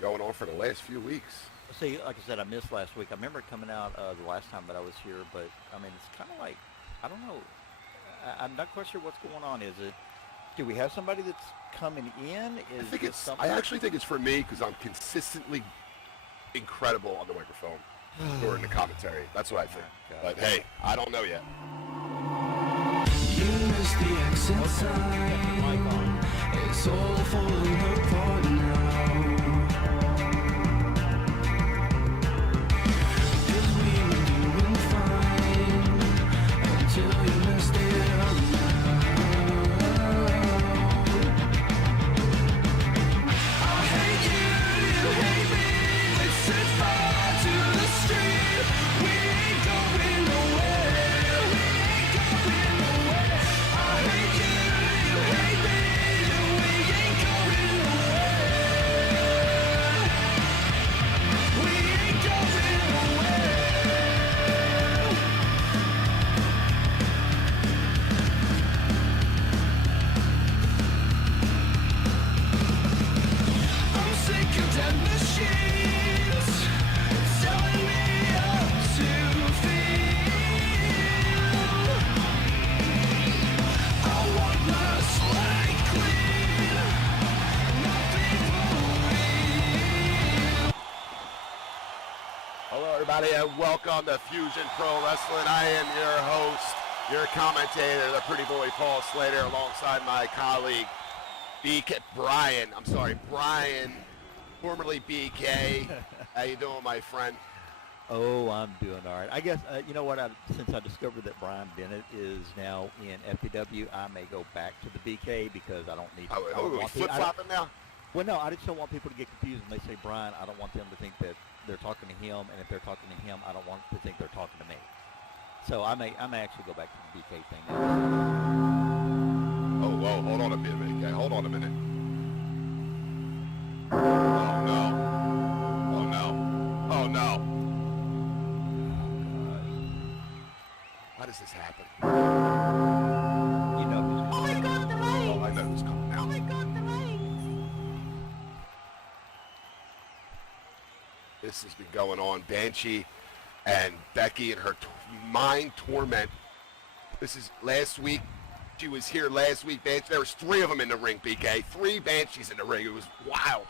going on for the last few weeks. See, like I said, I missed last week. I remember it coming out the last time that I was here, but I mean, it's kind of like I don't know. I'm not quite sure what's going on. Is it? Do we have somebody that's coming in? I Is think this it's. I something? actually think it's for me because I'm consistently incredible on the microphone during the commentary. That's what I think. God. But hey, I don't know yet. You missed the exit Okay, sign. mic on. It's all falling apart now. 'Cause we were doing fine until you messed it up now. I hate you, you hate me. Let's set fire to the street. We ain't going nowhere. We ain't going nowhere. I hate you, you hate me. We ain't going nowhere. We ain't going nowhere. I'm sick of dead machines telling me how to feel. I want my slate clean, my people real. Hello, everybody, and welcome to Fusion Pro Wrestling. I am your host, your commentator, the pretty boy Paul Slater, alongside my colleague, Brian, formerly BK. How you doing, my friend? Oh, I'm doing all right. I guess you know what? Since I discovered that Brian Bennett is now in FPW, I may go back to the BK because I don't need. I don't want Flip I don't- flopping now? Well, no, I just don't want people to get confused when they say Brian. I don't want them to think that they're talking to him, and if they're talking to him, I don't want to think they're talking to me. So I may actually go back to the BK thing now. Oh, whoa, hold on a minute, BK. Hold on a minute. Oh, no. Oh, no. Oh, no. Why does this happen? You know who's Oh my god, the Oh, legs! I know who's coming Oh now. my god, the legs! This has been going on. Banshee and Becky and her mind torment. This is last week. She was here last week, Banshee. There was 3 of them in the ring, BK. 3 Banshees in the ring. It was wild.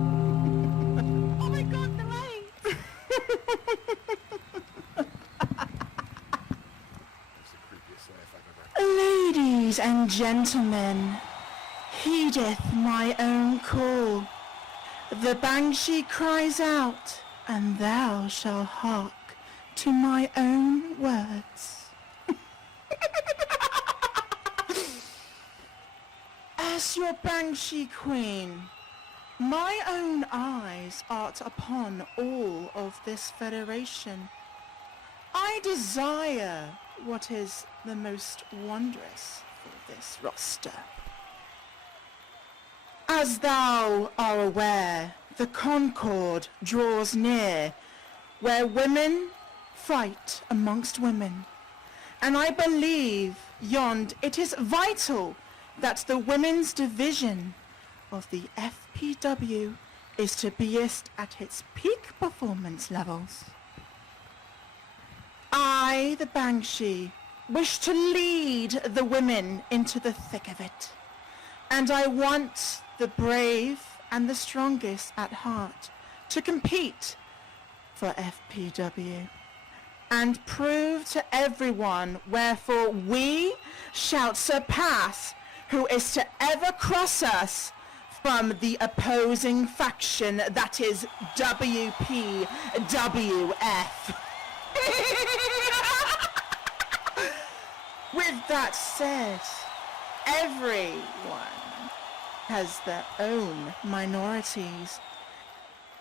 Oh my god, the legs! That's the creepiest laugh I've ever heard. Ladies and gentlemen, heedeth my own call. The Banshee cries out, and thou shalt hark to my own words. As your Banshee Queen, my own eyes art upon all of this federation. I desire what is the most wondrous for this roster. As thou art aware, the Concord draws near, where women fight amongst women. And I believe, yond, it is vital that the women's division of the FPW is to be at its peak performance levels. I, the Banshee, wish to lead the women into the thick of it. And I want the brave and the strongest at heart to compete for FPW and prove to everyone wherefore we shall surpass who is to ever cross us from the opposing faction that is WPWF. With that said, everyone has their own minorities,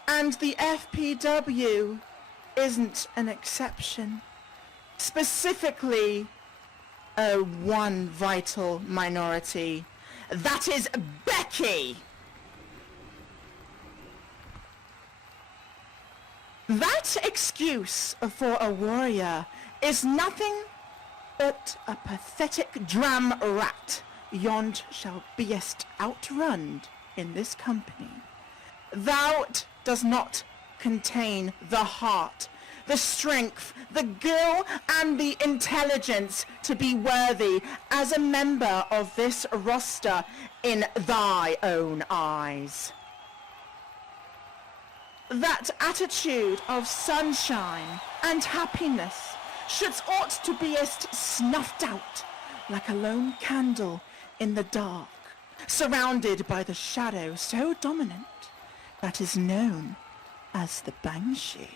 and the FPW isn't an exception. Specifically, one vital minority. That is Becky. That excuse for a warrior is nothing but a pathetic dram rat yond shall beest outrun in this company. Thou does not contain the heart, the strength, the gall, and the intelligence to be worthy as a member of this roster in thy own eyes. That attitude of sunshine and happiness ought to be snuffed out like a lone candle in the dark, surrounded by the shadow so dominant that is known as the Banshee.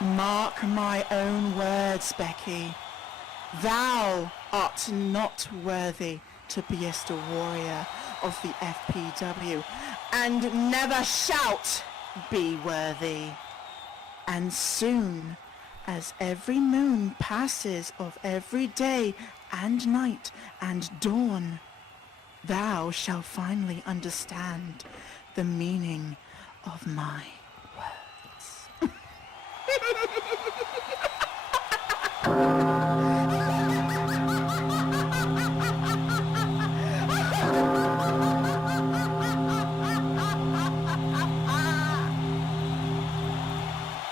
Mark my own words, Becky. Thou art not worthy to be a warrior of the FPW, and never shalt be worthy. And soon as every moon passes of every day and night and dawn, thou shalt finally understand the meaning of my words.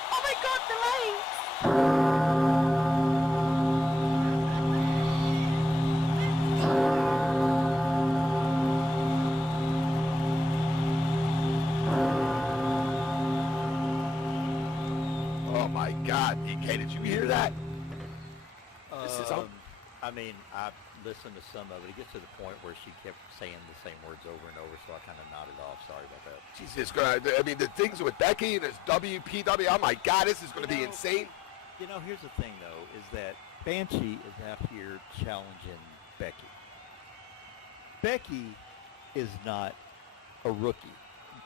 Oh my God, the lights! Oh my God, DK, did you hear that? This is I mean, I listened to some of it. It gets to the point where she kept saying the same words over and over, so I kind of nodded off. Sorry about that. Jesus Christ. I mean, the things with Becky and this WPW, oh my God, this is going to be insane. You know, here's the thing, though, is that Banshee is out here challenging Becky. Becky is not a rookie.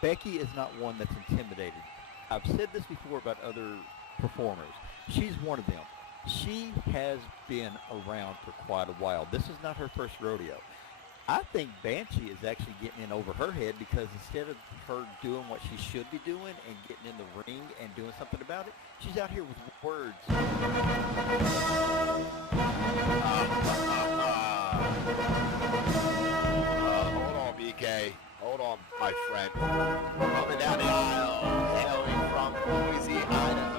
Becky is not one that's intimidated. I've said this before about other performers. She's one of them. She has been around for quite a while. This is not her first rodeo. I think Banshee is actually getting in over her head because instead of her doing what she should be doing and getting in the ring and doing something about it, she's out here with words. Hold on, BK. Hold on, my friend. Coming down the aisle, hailing from Boise, Idaho.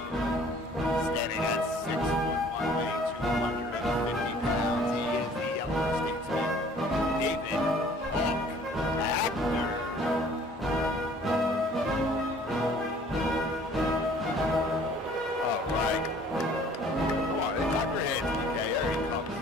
Standing at 6'1", weighing 250 pounds. He is the Yellow Statesman, David Hawk Abner. All right. Come on, clap your hands, BK. Here he comes.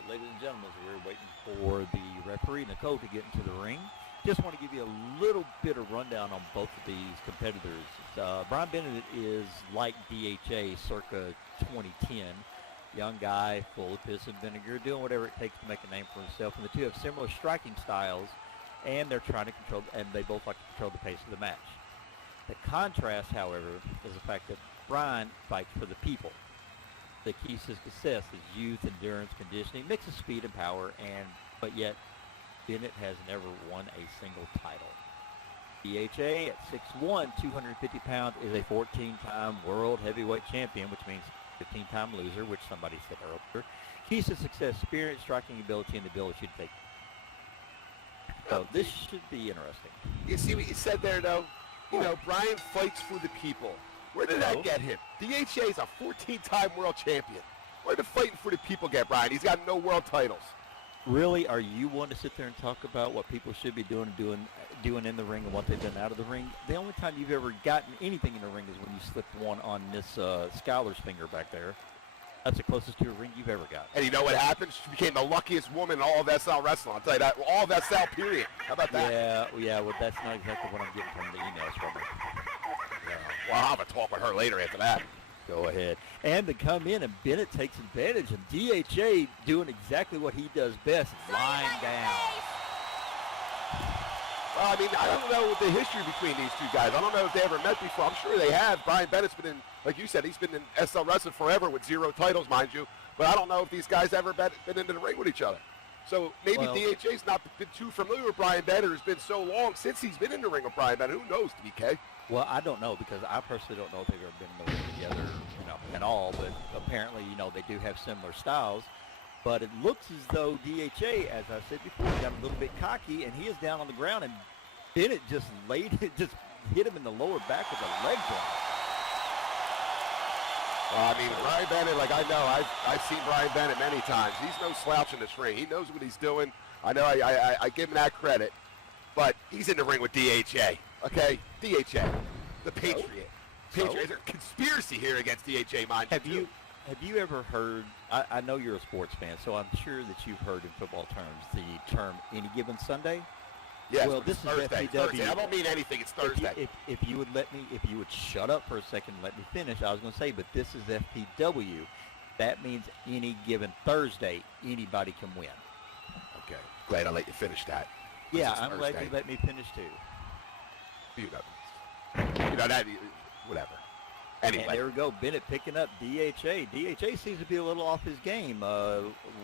right, ladies and gentlemen, as we're waiting for the referee, Nicole, to get into the ring. Just want to give you a little bit of rundown on both of these competitors. Brian Bennett is like DHA circa 2010. Young guy, full of piss and vinegar, doing whatever it takes to make a name for himself. And the two have similar striking styles, and they're trying to control, and they both like to control the pace of the match. The contrast, however, is the fact that Brian fights for the people. The key to success is youth, endurance, conditioning, mix of speed and power, but yet Bennett has never won a single title. DHA at 6'1", 250 pounds, is a 14-time world heavyweight champion, which means 15-time loser, which somebody said earlier. Keys to success, experience, striking ability, and the ability to take. So this should be interesting. You see what you said there, though? You know, Brian fights for the people. Where did that get him? DHA is a 14-time world champion. Where did fighting for the people get Brian? He's got no world titles. Really, are you one to sit there and talk about what people should be doing in the ring and what they've done out of the ring? The only time you've ever gotten anything in the ring is when you slipped one on Miss Schuyler's finger back there. That's the closest to a ring you've ever got. And you know what happened? She became the luckiest woman in all of SL Wrestling. I'll tell you that. All of SL, period. How about that? Yeah, well, that's not exactly what I'm getting from the emails from her. Yeah. Well, I'll have a talk with her later after that. Go ahead. And to come in, and Bennett takes advantage, and DHA doing exactly what he does best, lying down. Well, I mean, I don't know the history between these two guys. I don't know if they ever met before. I'm sure they have. Brian Bennett's been in, like you said, he's been in SL Wrestling forever with 0 titles, mind you. But I don't know if these guys ever been into the ring with each other. So maybe DHA's not been too familiar with Brian Bennett. It's been so long since he's been in the ring with Brian Bennett. Who knows, DK? Well, I don't know, because I personally don't know if they've ever been in the ring together, at all. But apparently, they do have similar styles. But it looks as though DHA, as I said before, got a little bit cocky, and he is down on the ground, and Bennett just hit him in the lower back with a leg drop. Well, I mean, Brian Bennett, like I know, I've seen Brian Bennett many times. He's no slouch in this ring. He knows what he's doing. I know I give him that credit. But he's in the ring with DHA, okay? DHA, the Patriot. Patriot. There's a conspiracy here against DHA, mind you. Have you ever heard, I know you're a sports fan, so I'm sure that you've heard in football terms the term any given Sunday? Yes, well, this Thursday. is FPW. Thursday. I don't mean anything. It's Thursday. If you would shut up for a second and let me finish, I was going to say, but this is FPW. That means any given Thursday, anybody can win. Okay. Glad I let you finish that. Yeah, I'm glad you let me finish too. You know that, whatever. Anyway. And there we go. Bennett picking up DHA. DHA seems to be a little off his game.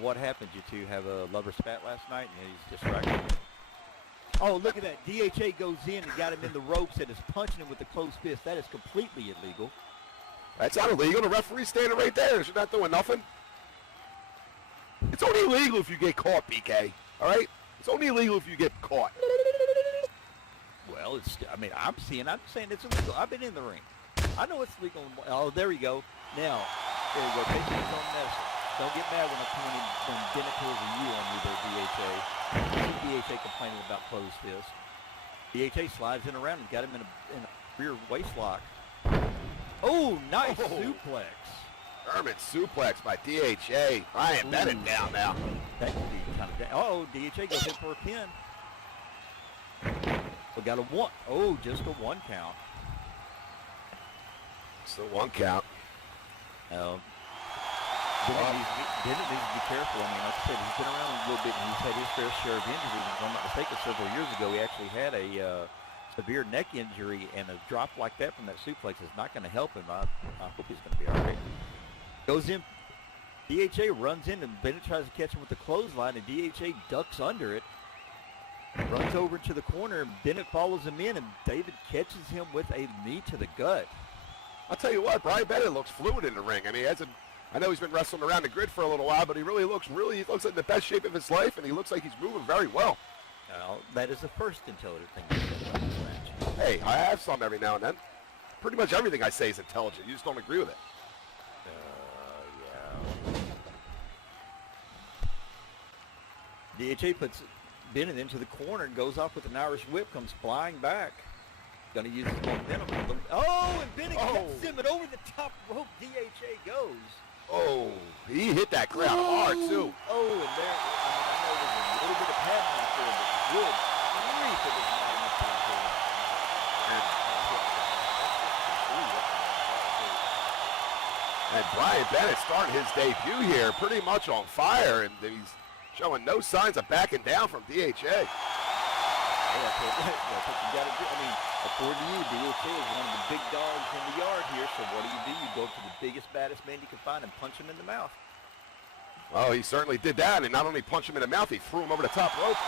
What happened? You two have a lover spat last night, and he's distracted. Oh, look at that. DHA goes in and got him in the ropes and is punching him with a closed fist. That is completely illegal. That's not illegal. The referee's standing right there. She's not doing nothing. It's only illegal if you get caught, BK. All right? It's only illegal if you get caught. Well, I'm saying it's illegal. I've been in the ring. I know it's legal. Oh, there we go. Now, there you go. Take your own medicine. Don't get mad when I'm coming in when Bennett pulls a U on you there, DHA. DHA complaining about closed fist. DHA slides in around and got him in a rear waist lock. Oh, nice suplex. German suplex by DHA. Brian Bennett down now. That could be kind of down. DHA goes in for a pin. We got a one. Oh, just a 1 count. Still 1 count. Bennett needs to be careful. I mean, like I said, he's been around a little bit, and he's had his fair share of injuries. If I'm not mistaken, several years ago, he actually had a severe neck injury, and a drop like that from that suplex is not going to help him. I hope he's going to be all right. Goes in. DHA runs in, and Bennett tries to catch him with the clothesline, and DHA ducks under it. Runs over to the corner, and Bennett follows him in, and David catches him with a knee to the gut. I'll tell you what, Brian Bennett looks fluid in the ring. I mean, I know he's been wrestling around the grid for a little while, but he looks like in the best shape of his life, and he looks like he's moving very well. Well, that is the first intelligent thing to say about this match. Hey, I have some every now and then. Pretty much everything I say is intelligent. You just don't agree with it. Yeah. DHA puts Bennett into the corner and goes off with an Irish whip, comes flying back. Going to use his momentum. Oh, and Bennett gets him, and over the top rope DHA goes. Oh, he hit that crowd hard, too. Oh, and there, I know there's a little bit of padding out there, but good grief, it was not enough to improve. And Brian Bennett starting his debut here pretty much on fire, and he's showing no signs of backing down from DHA. Yeah, that's what you got to do. I mean, according to you, DHA is one of the big dogs in the yard here, so what do? You go to the biggest, baddest man you can find and punch him in the mouth. Well, he certainly did that, and not only punch him in the mouth, he threw him over the top rope.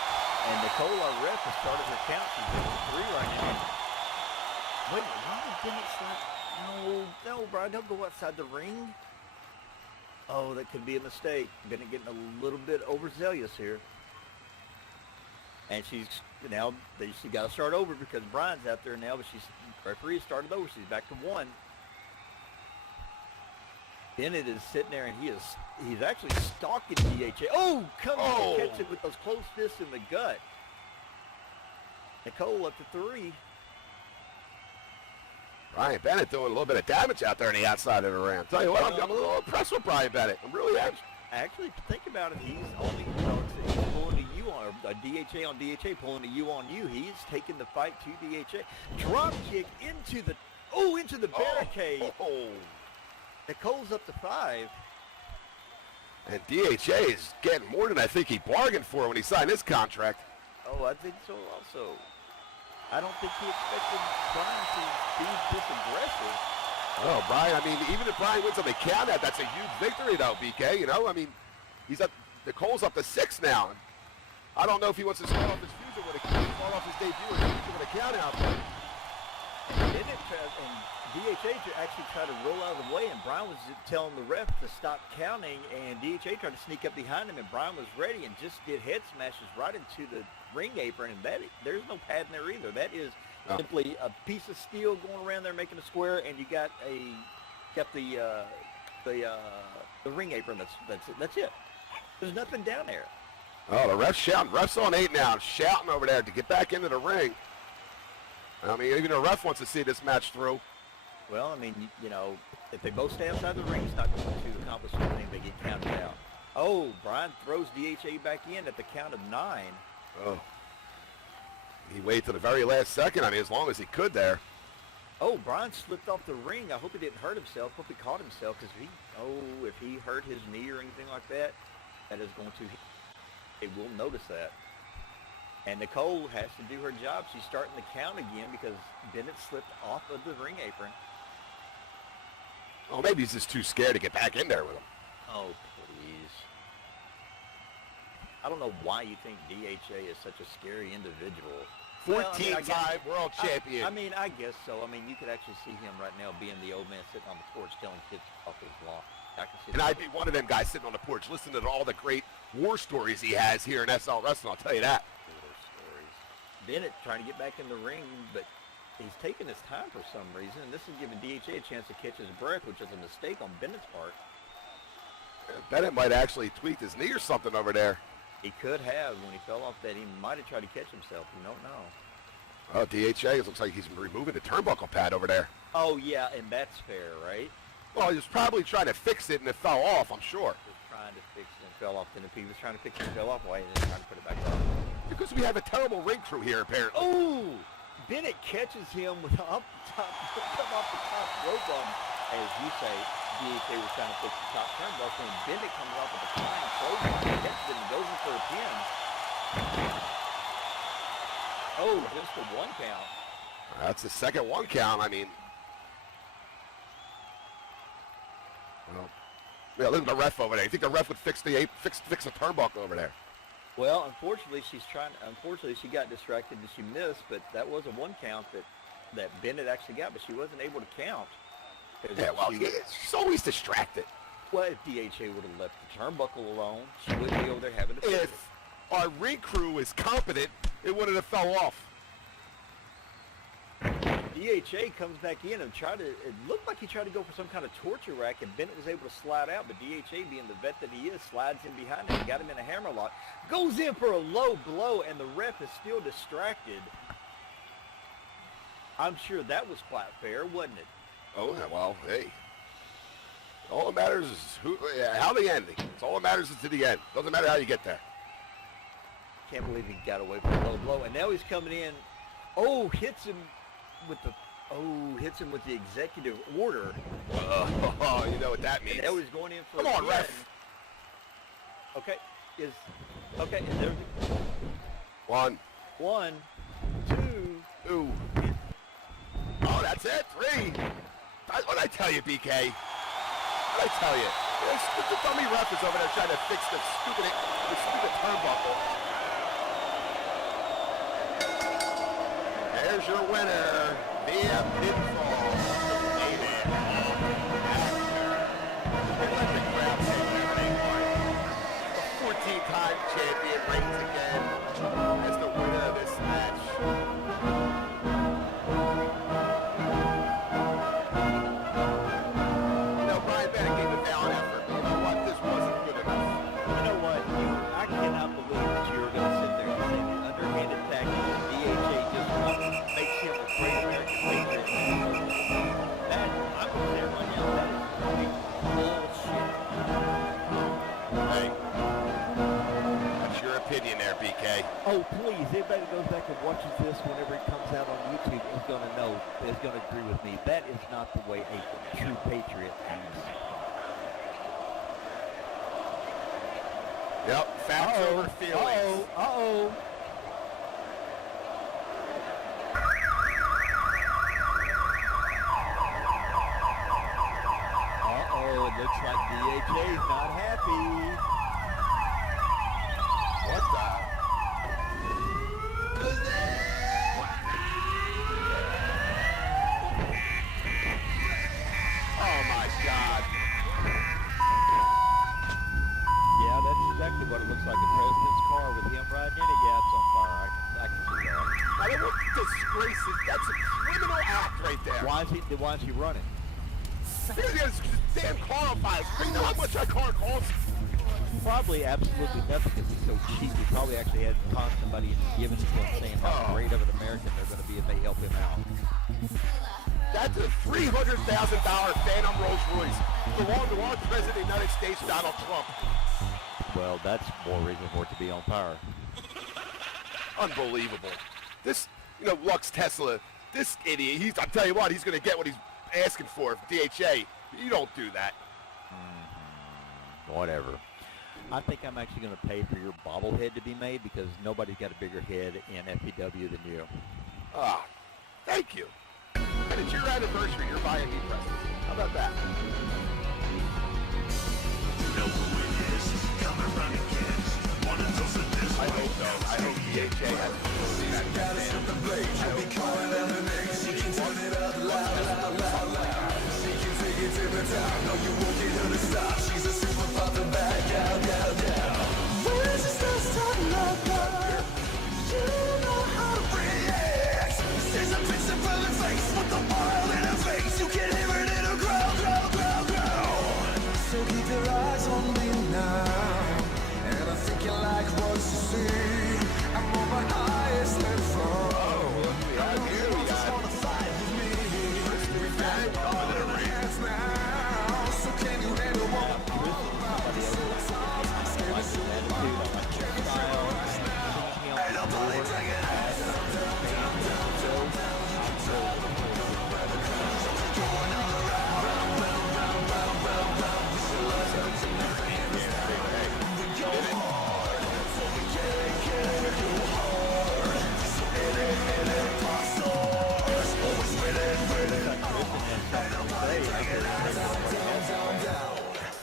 And Nicole, our ref, has started her count. She's hitting 3 right now. Wait, why did Bennett start? No, Brian, don't go outside the ring. Oh, that could be a mistake. Bennett getting a little bit overzealous here. And she got to start over because Brian's out there now, but referee started over. She's back to 1. Bennett is sitting there, and he's actually stalking DHA. Oh, come on, catch it with those close fists in the gut. Nicole up to 3. Brian Bennett doing a little bit of damage out there on the outside of the ring. Tell you what, I'm a little impressed with Brian Bennett. I'm really am. Actually, think about it. He's only he's pulling a U on a DHA on DHA, pulling a U on you. He's taking the fight to DHA. Drop kick into the barricade. Nicole's up to 5. And DHA is getting more than I think he bargained for when he signed his contract. Oh, I think so also. I don't think he expected Brian to be this aggressive. Oh, Brian, I mean, even if Brian wins on the count out, that's a huge victory, though, BK. You know, I mean, Nicole's up to 6 now. I don't know if he wants to start off his future with his debut with a count out. Didn't it? And DHA actually tried to roll out of the way, and Brian was telling the ref to stop counting, and DHA tried to sneak up behind him, and Brian was ready and just did head smashes right into the ring apron, and there's no pad in there either. That is simply a piece of steel going around there making a square, and you got the ring apron. That's it. There's nothing down there. Oh, the ref's shouting. Ref's on 8 now, shouting over there to get back into the ring. I mean, even the ref wants to see this match through. Well, I mean, you know, if they both stay outside the ring, it's not going to accomplish anything. They get counted out. Oh, Brian throws DHA back in at the count of 9. Oh. He waited to the very last second. I mean, as long as he could there. Oh, Brian slipped off the ring. I hope he didn't hurt himself. Hope he caught himself, because if he hurt his knee or anything like that, that is going to, they will notice that. And Nicole has to do her job. She's starting the count again because Bennett slipped off of the ring apron. Oh, maybe he's just too scared to get back in there with him. Oh, please. I don't know why you think DHA is such a scary individual. 14-time world champion. I guess so. I mean, you could actually see him right now being the old man sitting on the porch telling kids off his lawn. And I'd be one of them guys sitting on the porch listening to all the great war stories he has here in SL Wrestling, I'll tell you that. War stories. Bennett trying to get back in the ring, but he's taking his time for some reason, and this is giving DHA a chance to catch his breath, which is a mistake on Bennett's part. Bennett might actually tweaked his knee or something over there. He could have. When he fell off that, he might have tried to catch himself. You don't know. Oh, DHA, it looks like he's removing the turnbuckle pad over there. Oh, yeah, and that's fair, right? Well, he was probably trying to fix it, and it fell off, I'm sure. He was trying to fix it and fell off. And if he was trying to fix it and fell off, why didn't he try to put it back on? Because we have a terrible ring crew here, apparently. Oh! Bennett catches him with come off the top rope on, as you say, DHA was trying to fix the top turnbuckle, and Bennett comes off with a flying clothesline, catches him and goes in for a pin. Oh, just a 1 count. That's the second 1 count. I mean, well, yeah, look at the ref over there. You think the ref would fix the turnbuckle over there? Well, unfortunately, she got distracted and she missed, but that was a 1 count that Bennett actually got, but she wasn't able to count. Yeah, well, she's always distracted. Well, if DHA would have left the turnbuckle alone, she wouldn't be over there having a If our ring crew is competent, it wouldn't have fell off. DHA comes back in and it looked like he tried to go for some kind of torture rack, and Bennett was able to slide out, but DHA, being the vet that he is, slides in behind him and got him in a hammerlock. Goes in for a low blow, and the ref is still distracted. I'm sure that was quite fair, wasn't it? Oh, well, hey. All that matters is how the ending. It's all that matters is to the end. Doesn't matter how you get there. Can't believe he got away from the low blow. And now he's coming in. Oh, hits him with the executive order. Oh, you know what that means. And now he's going in for Come a on, pin. ref. Is there 1, 1, 2. 2. Oh, that's it. 3. What'd I tell you, BK? What'd I tell you? The dummy ref is over there trying to fix the stupid turnbuckle. There's your winner via pinfall. Amen. And let the crowd say everything. The 14-time champion reigns again as the winner of this match. Now, Brian Bennett gave a valiant effort. You know what? This wasn't good enough. You know what? I cannot believe that you were going to sit there and say the underhanded tactic that DHA just makes him a great American patriot. That, I'm going to say it right now, that is complete bullshit. Hey, what's your opinion there, BK? Oh, please, anybody that goes back and watches this whenever it comes out on YouTube is going to know, is going to agree with me. That is not the way a true patriot acts. Yep, facts over feelings. Uh-oh. It looks like DHA's not happy. What the? Oh my God. Yeah, that's exactly what it looks like. The president's car with him riding in it. Yeah, it's on fire. I can see that. I mean, what disgrace is that's a criminal act right there. Why is he running? Because he has his damn car on fire. You know how much that car costs? Probably absolutely nothing because he's so cheap. He probably actually had caught somebody and given it to him saying how great of an American they're going to be if they help him out. That's a $300,000 Phantom Rolls Royce. Belonged to our President of the United States, Donald Trump. Well, that's more reason for it to be on fire. Unbelievable. This, Lux Tesla, this idiot, I'll tell you what, he's going to get what he's asking for. DHA, you don't do that. Whatever. I think I'm actually going to pay for your bobblehead to be made because nobody's got a bigger head in FPW than you. Ah, thank you. And it's your anniversary, you're buying me presents. How about that? I hope so. I hope DHA has So keep your eyes on me now, and I'm thinking like what you see. I'm on my highest level. I know you just wanna fight with me. We've got it all in our hands now. So can you handle what I'm all about? So tough, scared to show my can you feel us now? Ain't nobody taking us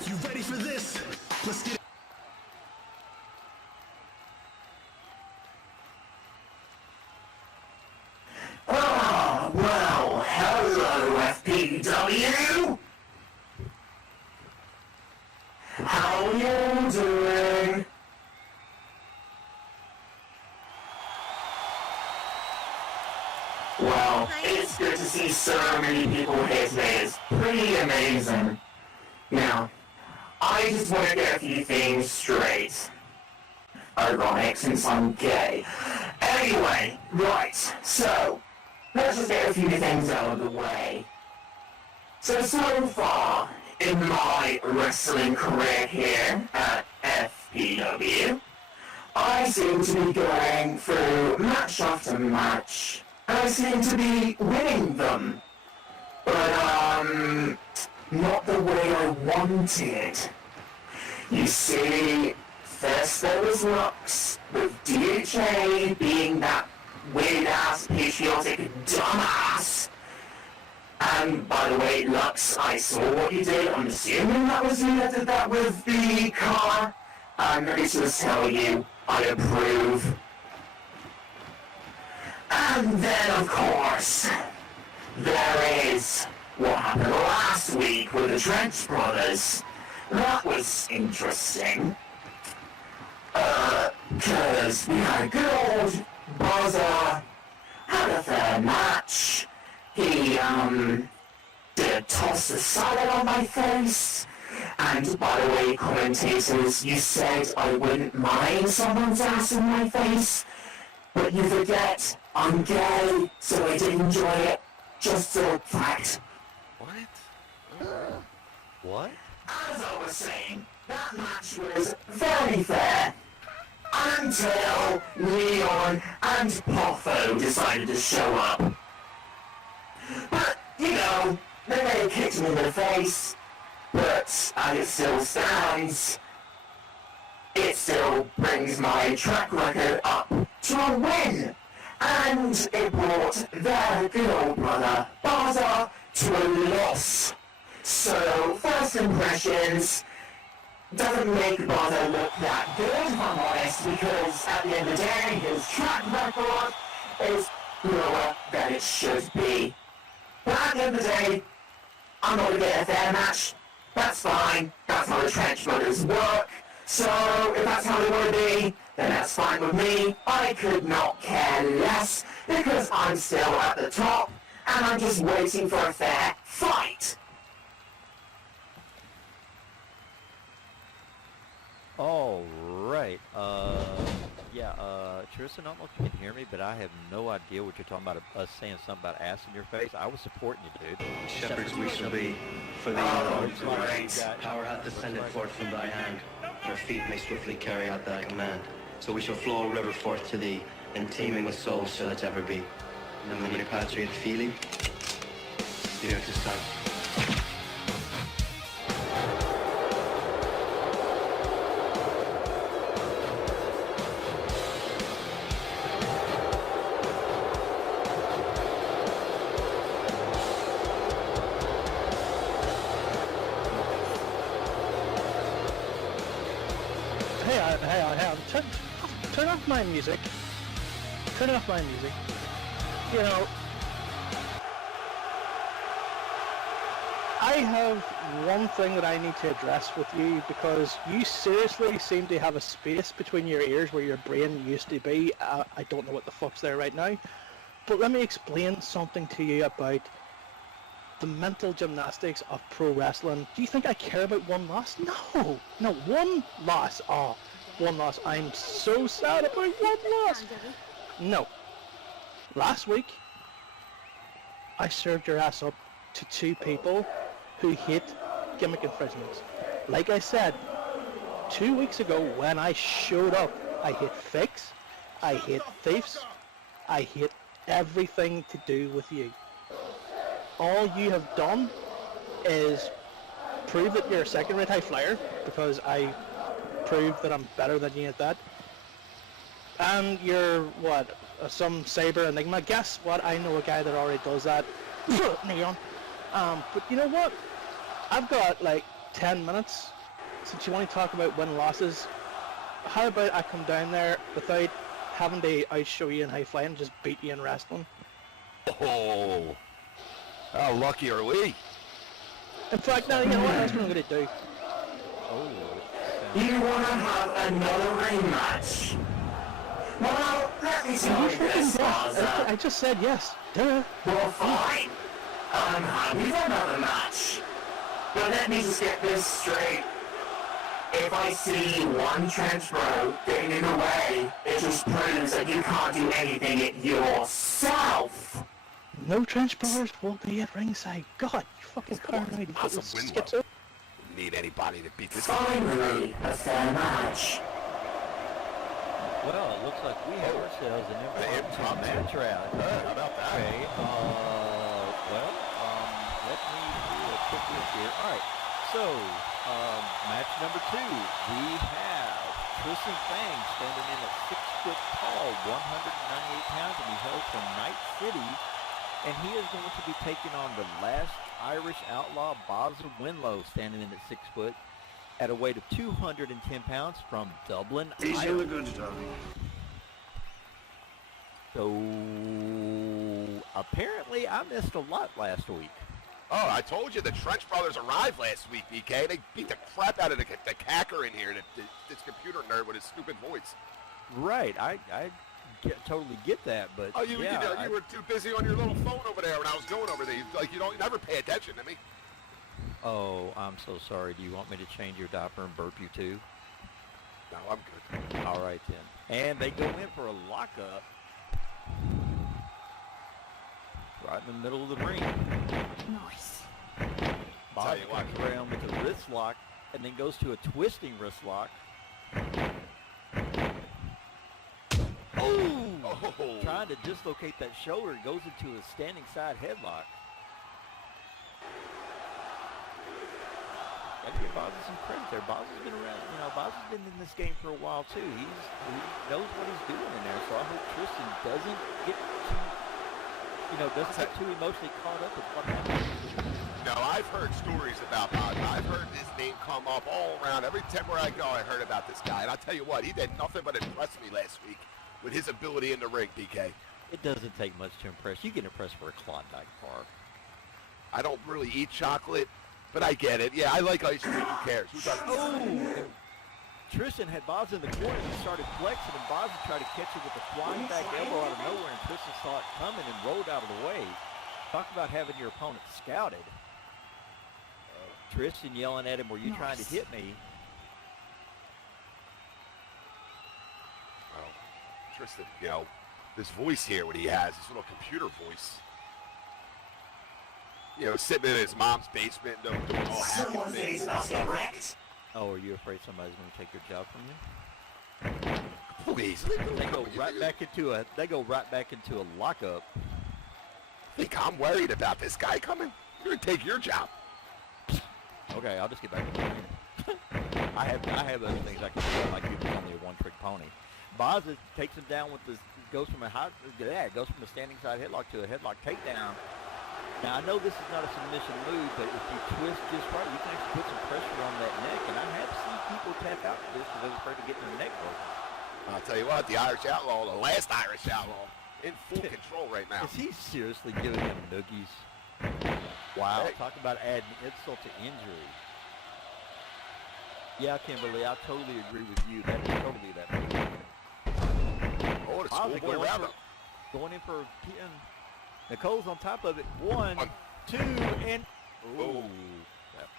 You ready for this? Let's get it. Well, hello, FPW! How you doing? Well, it's good to see so many people here today. It's pretty amazing. Now, I just want to get a few things straight. Ironic since I'm gay. Anyway, right, so, let's just get a few things out of the way. So far, in my wrestling career here at FPW, I seem to be going through match after match, and I seem to be winning them. But, not the way I wanted. You see, first there was Lux, with DHA being that weird-ass, patriotic dumbass. And by the way, Lux, I saw what you did. I'm assuming that was you that did that with the car. And let me just tell you, I approve. And then, of course, there is what happened last week with the Trench Brothers. That was interesting. Cause we had a good old Buzzer, had a fair match. He, did a toss of salad on my face. And by the way, commentators, you said I wouldn't mind someone's ass in my face. But you forget, I'm gay, so I did enjoy it. Just a fact. What? What? As I was saying, that match was very fair. Until Leon and Poffo decided to show up. But, you know, they may have kicked me in the face, but as it still stands, it still brings my track record up to a win. And it brought their good old brother, Baza, to a loss. So, first impressions doesn't make Baza look that good, if I'm honest, because at the end of the day, his track record is lower than it should be. But at the end of the day, I'm not going to get a fair match. That's fine. That's how the Trench Brothers work. So, if that's how they want to be, then that's fine with me. I could not care less, because I'm still at the top, and I'm just waiting for a fair fight. All right. Tristan, I don't know if you can hear me, but I have no idea what you're talking about, us saying something about ass in your face. I was supporting you, dude. Shepherds we shall be, for thee, Oh, Lord. great. Power hath descended forth from thy hand. Our feet may swiftly carry out thy command. So we shall flow a river forth to thee, and teeming with souls shall it ever be. And when your patria fili, Spiritus Sancti. Hang on. Turn off my music. Turn off my music. You know, I have one thing that I need to address with you, because you seriously seem to have a space between your ears where your brain used to be. I don't know what the fuck's there right now. But let me explain something to you about the mental gymnastics of pro wrestling. Do you think I care about one loss? No, one loss. Oh, one loss. I'm so sad about one loss. No. Last week, I served your ass up to two people who hate gimmick infringements. Like I said, 2 weeks ago when I showed up, I hate fakes, I hate thieves, I hate everything to do with you. All you have done is prove that you're a second-rate high flyer, because I proved that I'm better than you at that. And you're, what, some cyber enigma? Guess what? I know a guy that already does that. Neon. But you know what? I've got like 10 minutes, since you want to talk about win-losses. How about I come down there without having to outshow you in high flying and just beat you in wrestling? Oh, how lucky are we? In fact, now you know what? That's what I'm going to do. You want to have another rematch? Well, let me tell you this, Baza. I just said yes. Duh. Well, fine. I'm happy for another match. But let me just get this straight. If I see one Trench Bro getting in the way, it just proves that you can't do anything it yourself. No Trench Brothers will be at ringside. God, you fucking paranoid Awesome little win, schizo. need anybody to beat this guy. Finally, a fair match. Well, it looks like we have ourselves an impromptu match round. How about that? Okay. Well, let me do a quick look here. All right. So, match number 2, we have Tristan Fang standing in at 6 foot tall, 198 pounds, and he hails from Night City. And he is going to be taking on the last Irish outlaw, Basil Winlow, standing in at 6 foot at a weight of 210 pounds from Dublin, Ireland. So, apparently I missed a lot last week. Oh, I told you the Trench brothers arrived last week, BK. They beat the crap out of the cacker in here, this computer nerd with his stupid voice. Right, I totally get that, but Oh, you were too busy on your little phone over there when I was going over there. You never pay attention to me. Oh, I'm so sorry. Do you want me to change your diaper and burp you too? No, I'm good. All right then. And they go in for a lockup right in the middle of the ring. Nice. Bob Tell you what. comes around with a wrist lock and then goes to a twisting wrist lock. Oh! Oh. Trying to dislocate that shoulder, goes into a standing side headlock. Gotta give Bozzy some credit there. Bozzy's been around, Bozzy's been in this game for a while too. He knows what he's doing in there, so I hope Tristan doesn't get too emotionally caught up with what happened. No, I've heard stories about Bozzy. I've heard his name come up all around. Every time where I go, I heard about this guy. And I'll tell you what, he did nothing but impress me last week with his ability in the ring, BK. It doesn't take much to impress. You get impressed for a Klondike bar. I don't really eat chocolate, but I get it. Yeah, I like ice cream. Who cares? Who doesn't? Oh! Tristan had Bozzy in the corner and started flexing, and Bozzy tried to catch it with a flying back elbow out of nowhere, and Tristan saw it coming and rolled out of the way. Talk about having your opponent scouted. Tristan yelling at him, "Were you trying to hit me?" Well, Tristan, this voice here, what he has, this little computer voice. Sitting in his mom's basement, doing all happy Someone said he's things. about to get wrecked. Oh, are you afraid somebody's going to take your job from you? Please, They go right back into a lockup. Think I'm worried about this guy coming? You're gonna take your job. Okay, I'll just get back to the ring. I have other things I can do. Like you're only a one-trick pony. Bozzy takes him down with this. Goes from a standing side headlock to a headlock takedown. Now I know this is not a submission move, but if you twist just right, you can actually put some pressure on that neck. And I have seen people tap out to this because they're afraid of getting their neck broken. I'll tell you what, the Irish Outlaw, the last Irish Outlaw, in full control right now. Is he seriously giving him noogies? Wow, Hey. talk about adding insult to injury. Yeah, Kimberly, I totally agree with you. That is totally that move. Oh, the Bozzy schoolboy roundup. going in for a pin. Nicole's on top of it. 1, 2, and Oh. that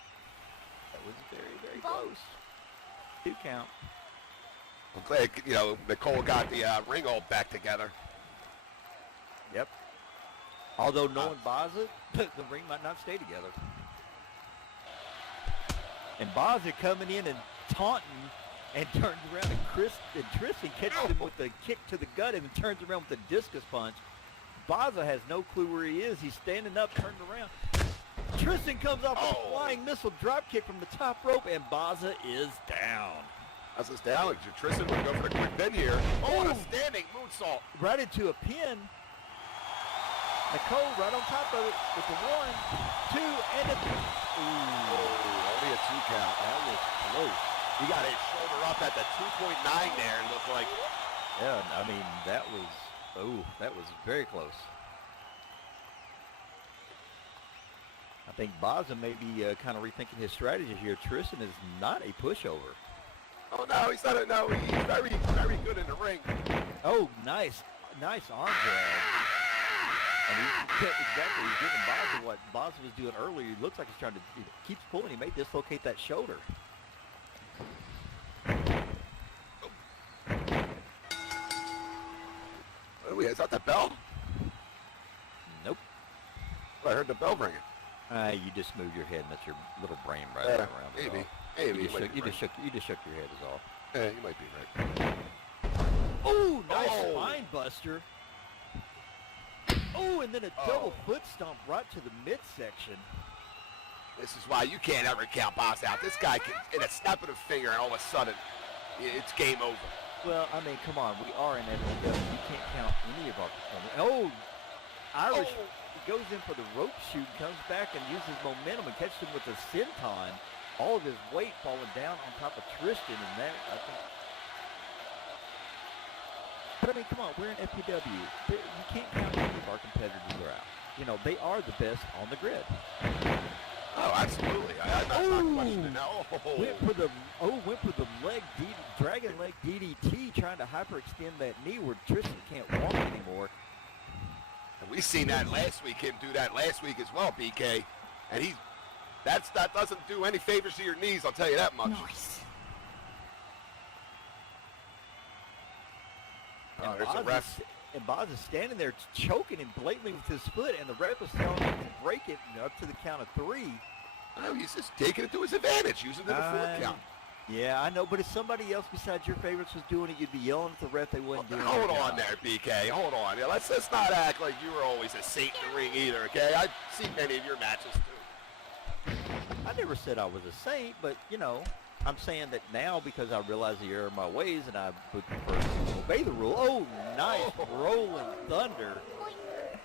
was very, very close. 2 count. I'm glad, Nicole got the ring all back together. Yep. Although knowing Bozzy, the ring might not stay together. And Bozzy coming in and taunting and turns around and Tristan catches him with the kick to the gut and then turns around with a discus punch. Bozzy has no clue where he is. He's standing up, turned around. Tristan comes off with a flying missile drop kick from the top rope, and Bozzy is down. That's this down. Tristan would go for the quick pin here. Oh, and a standing moonsault. Right into a pin. Nicole right on top of it with the 1, 2, and a... Ooh, Only a 2 count. that was close. He got his shoulder up at the 2.9 there, it looked like. Yeah, I mean, that was very close. I think Bozzy may be kind of rethinking his strategy here. Tristan is not a pushover. Oh, no, he's not no, he's very, very good in the ring. Oh, nice arm drag. And he's giving Bozzy what Bozzy was doing earlier. He looks like he's trying to, he keeps pulling. He may dislocate that shoulder. What are we, is that the bell? Nope. I heard the bell ringing. You just moved your head and that's your little brain right Yeah, around. is maybe. all. Maybe. You might be right. just shook your head is all. Yeah, you might be right. Oh, nice Oh. spine buster. Oh, and then a double foot stomp right to the midsection. This is why you can't ever count Boz out. This guy can, in a snap of a finger, and all of a sudden, it's game over. Well, I mean, come on, we are in FTW. You can't count any of our performers. Oh, Irish goes in for the rope shoot, comes back and uses momentum and catches him with a senton. All of his weight falling down on top of Tristan, and that, I think. But I mean, come on, we're in FPW. You can't count any of our competitors are out. You know, they are the best on the grid. Oh, absolutely. I'm not questioning that. Oh. Went for the dragon leg DDT, trying to hyperextend that knee where Tristan can't walk anymore. And we seen that last week, him do that last week as well, BK. And that doesn't do any favors to your knees, I'll tell you that much. Nice. Oh, there's a ref. And Boz is standing there choking him blatantly with his foot, and the ref is telling him to break it up to the count of 3. Oh, he's just taking it to his advantage, using the 4 count. Yeah, I know, but if somebody else besides your favorites was doing it, you'd be yelling at the ref they wouldn't do it. Hold on there, BK. Hold on. Yeah, let's not act like you were always a saint in the ring either, okay? I've seen many of your matches, too. I never said I was a saint, but, you know, I'm saying that now because I realize the error of my ways and I would prefer to obey the rule. Oh, nice rolling thunder.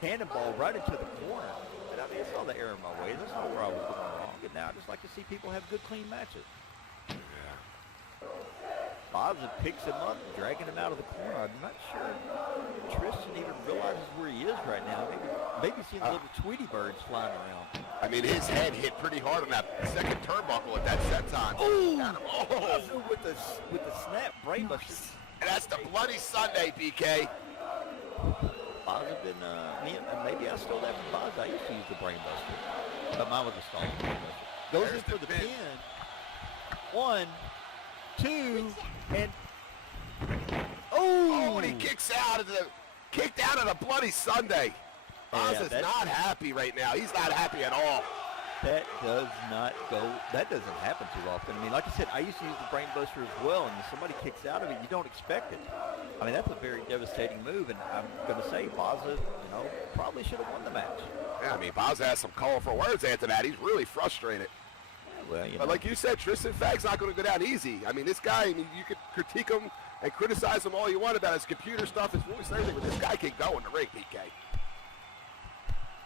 Cannonball right into the corner. And I mean, it's all the error of my ways. That's not where I was going wrong. And now I just like to see people have good, clean matches. Bobs picks him up, dragging him out of the corner. I'm not sure Tristan even realizes where he is right now. Maybe seeing the little Tweety birds flying around. I mean, his head hit pretty hard on that second turnbuckle at that set time. Oh, with the snap brainbuster. And that's the Bloody Sunday, BK. Boz have been, maybe I stole that from Boz. I used to use the brainbuster, but mine was a stolen brainbuster. Goes There's in for the the pin. pin. 1, 2, and Oh, and he kicked out of the Bloody Sunday. Boz Yeah, is that- not happy right now. He's not happy at all. that doesn't happen too often. I mean, like I said, I used to use the brainbuster as well, and if somebody kicks out of it, you don't expect it. I mean, that's a very devastating move, and I'm going to say Boz, probably should have won the match. Yeah, I mean, Boz has some colorful words after that. He's really frustrated. Well, But like you said, Tristan Fagg's not going to go down easy. I mean, this guy, you could critique him and criticize him all you want about his computer stuff, his voice, and everything, but this guy can go in the ring, PK.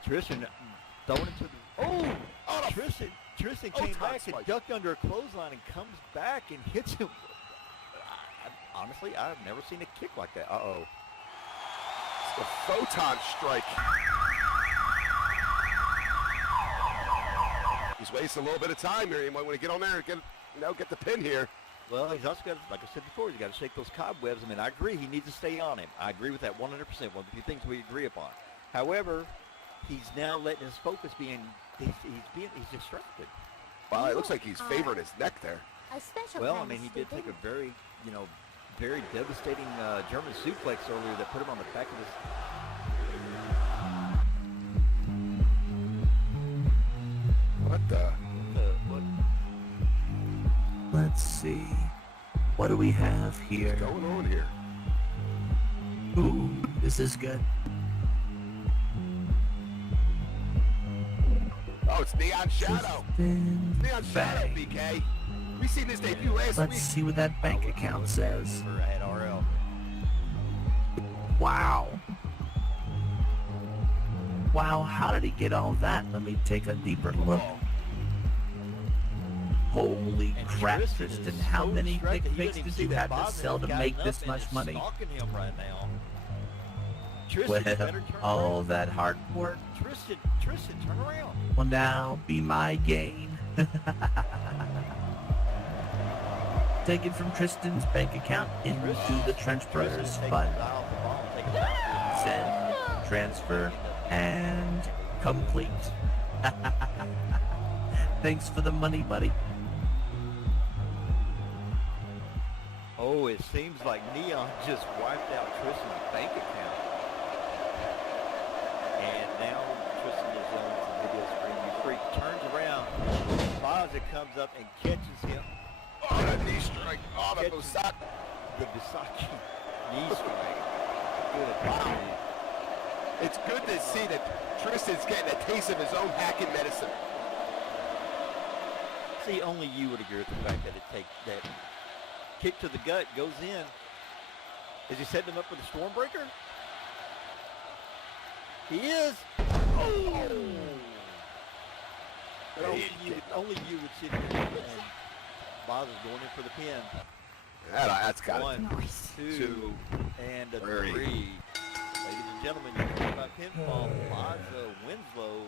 Tristan throwing it to the... Oh, Tristan came top back spike. and ducked under a clothesline and comes back and hits him. Honestly, I've never seen a kick like that. Uh-oh. the photon strike. He's wasting a little bit of time here. He might want to get on there and get the pin here. Well, he's also got, like I said before, he's got to shake those cobwebs. I mean, I agree he needs to stay on him. I agree with that 100%. One of the few things we agree upon. However, he's now letting his focus be he's distracted. Wow, it looks like he's favoring his neck there. A special Well, I kind mean, of he did take stupid. a very devastating German suplex earlier that put him on the back of his... What the? what? Let's see. What do we have here? What's going on here? Ooh, this is good. Oh, it's Neon Shadow. Tristan Neon Shadow, Fang. BK. We seen this debut last Let's week. see what that bank account says. For at RL. Wow. Wow, how did he get all that? Let me take a deeper look. Holy And crap, Tristan is Tristan. How so many distracted, quick he fix doesn't even did see you that have to Bosman sell to has make gotten this up and much is money? stalking him right now. Tristan, you better Well, turn all around. that hard work Tristan, turn around. will now be my gain. Taken from Tristan's bank account into the Trench Brothers Tristan, take fund. the dial off the ball and take it out. Send, transfer, and complete. Thanks for the money, buddy. Oh, it seems like Neon just wiped out Tristan's bank account. And now Tristan is yelling at the video screen. You freak turns around. Baza comes up and catches him. Oh, that knee strike. Oh, that Catches Bosaki. the Visaki knee strike. Good opportunity. It's good to see that Tristan's getting a taste of his own hacking medicine. See, only you would agree with the fact that that kick to the gut goes in. Is he setting him up for the Stormbreaker? He is. Oh! But only you would sit here and Baza's going in for the pin. That's got it. 1, 2, and a 3. Ladies and gentlemen, you talk about pinfall, Baza, Winslow.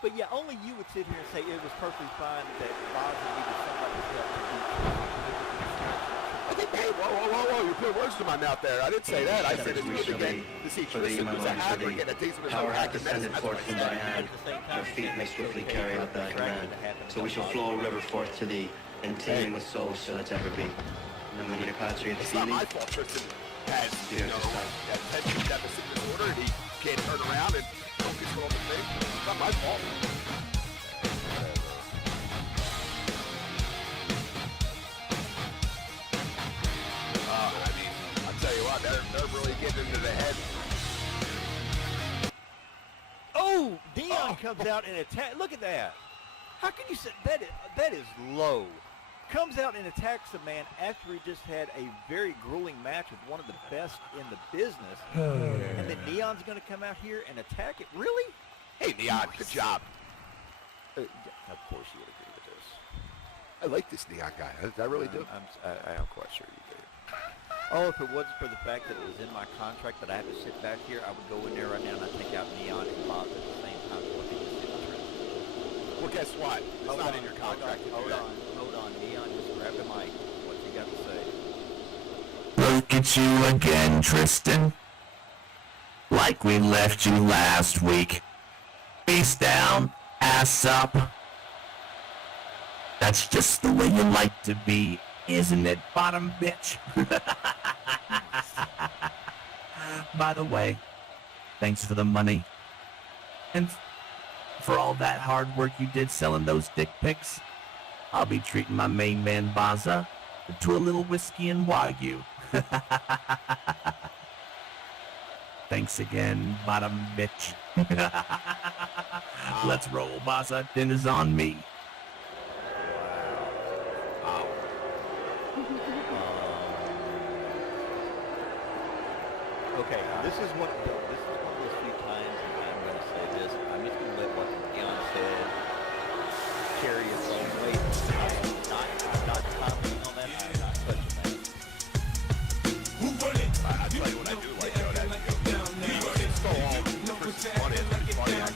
But yeah, only you would sit here and say it was perfectly fine that Baza needed somebody's help to beat I think, hey, whoa, you put words to my mouth there. I didn't say that. I said it's good again to see Tristan who's a hacker get a taste of his own Power hath hacking descended medicine. forth from thy hand. Your feet may swiftly carry out thy command. So we shall flow a river forth to thee, and teeming with souls shall it ever be. And when repatriate the It's not feeling, my fault Tristan has, You know, just that attention deficit disorder and he can't turn around and focus on the thing. It's not my fault. I mean, I'll tell you what, they're really getting into the head. Oh, Dion comes out and attack. Look at that. How can you say that is low? Comes out and attacks a man after he just had a very grueling match with one of the best in the business. And then Neon's going to come out here and attack it. Really? Hey, Neon, good job. Of course you would agree with this. I like this Neon guy. I really do. I'm quite sure you do. Oh, if it wasn't for the fact that it was in my contract that I had to sit back here, I would go in there right now and I'd take out Neon and Bob at the same time. So I think it's different. Well, guess what? It's not in your contract. to do Hold that. on. Neon, just grab the mic. What you got to say? Look at you again, Tristan. Like we left you last week. Face down, ass up. That's just the way you like to be, isn't it, bottom bitch? By the way, thanks for the money. And for all that hard work you did selling those dick pics. I'll be treating my main man Baza to a little whiskey and wagyu. Thanks again, bottom bitch. Let's roll, Baza. Dinner's on me. Okay, this is one of those few times, and I'm going to say this. I'm just going to let what Neon said carry its own weight. I'm not commenting on that. I'm not touching that. I tell you what I do like, that it's so all Tristan's funny. It's funny. I'm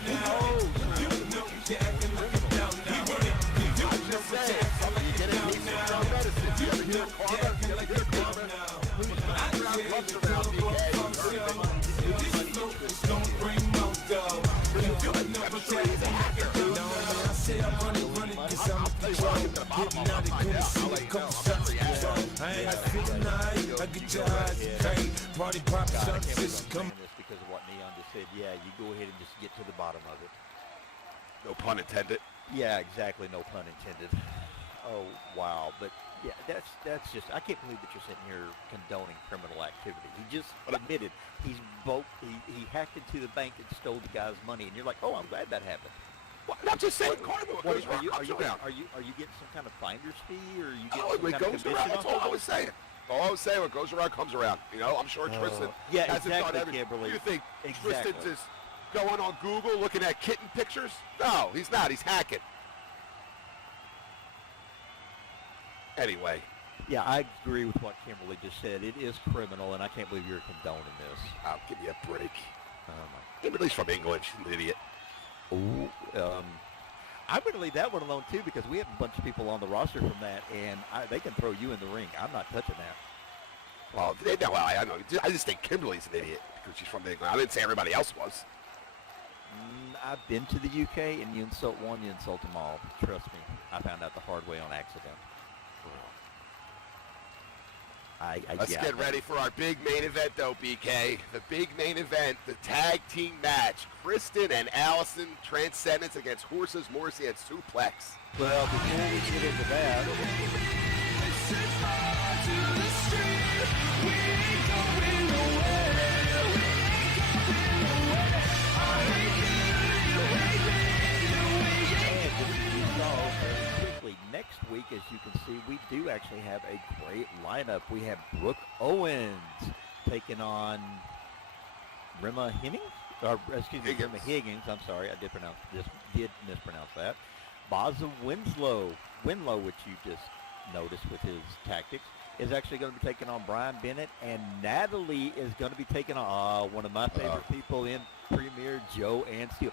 just saying, you get a taste of your own medicine. You ever hear of karma? You ever hear of karma? Loves around BK. I'm sure he's a hacker. I'll tell you what, I'll get to the bottom of it. I'll find out. I'll let you know. I'll never react. I can't believe I'm saying this because of what Neon just said. Yeah, you go ahead and just get to the bottom of it. No pun intended. Yeah, exactly. No pun intended. Oh, wow. But yeah, that's just, I can't believe that you're sitting here condoning criminal activity. He just admitted he hacked into the bank and stole the guy's money, and you're like, oh, I'm glad that happened. Well, I'm just saying, karma goes Are you around. getting some kind of finder's fee, or are you getting Oh, some it kind of goes commission around. That's off all I of was it? saying. All I was saying, what goes around comes around. You know, I'm sure Tristan yeah, hasn't exactly, done everything. Kimberly. You think Exactly. Tristan's is going on Google looking at kitten pictures? No, he's not. He's hacking. Anyway, Yeah, I agree with what Kimberly just said. It is criminal, and I can't believe you're condoning this. I'll give you a break. Oh, my. Kimberly's from England. She's an idiot. I'm going to leave that one alone, too, because we have a bunch of people on the roster from that, and they can throw you in the ring. I'm not touching that. Well, I know. I just think Kimberly's an idiot because she's from England. I didn't say everybody else was. I've been to the UK, and you insult one, you insult them all. Trust me. I found out the hard way on accident. Let's get ready for our big main event, though, BK. The big main event, the tag team match. Kristen and Allison, Transcendence against Horses, Morrissey, and Suplex. Well, before we get into that, next week, as you can see, we do actually have a great lineup. We have Brooke Owens taking on Rima Higgins, or excuse me, Rima Higgins. I'm sorry, I did mispronounce that. Baza Winlow, which you just noticed with his tactics, is actually going to be taking on Brian Bennett, and Natalie is going to be taking on one of my favorite people in Premier, Joanne Steele.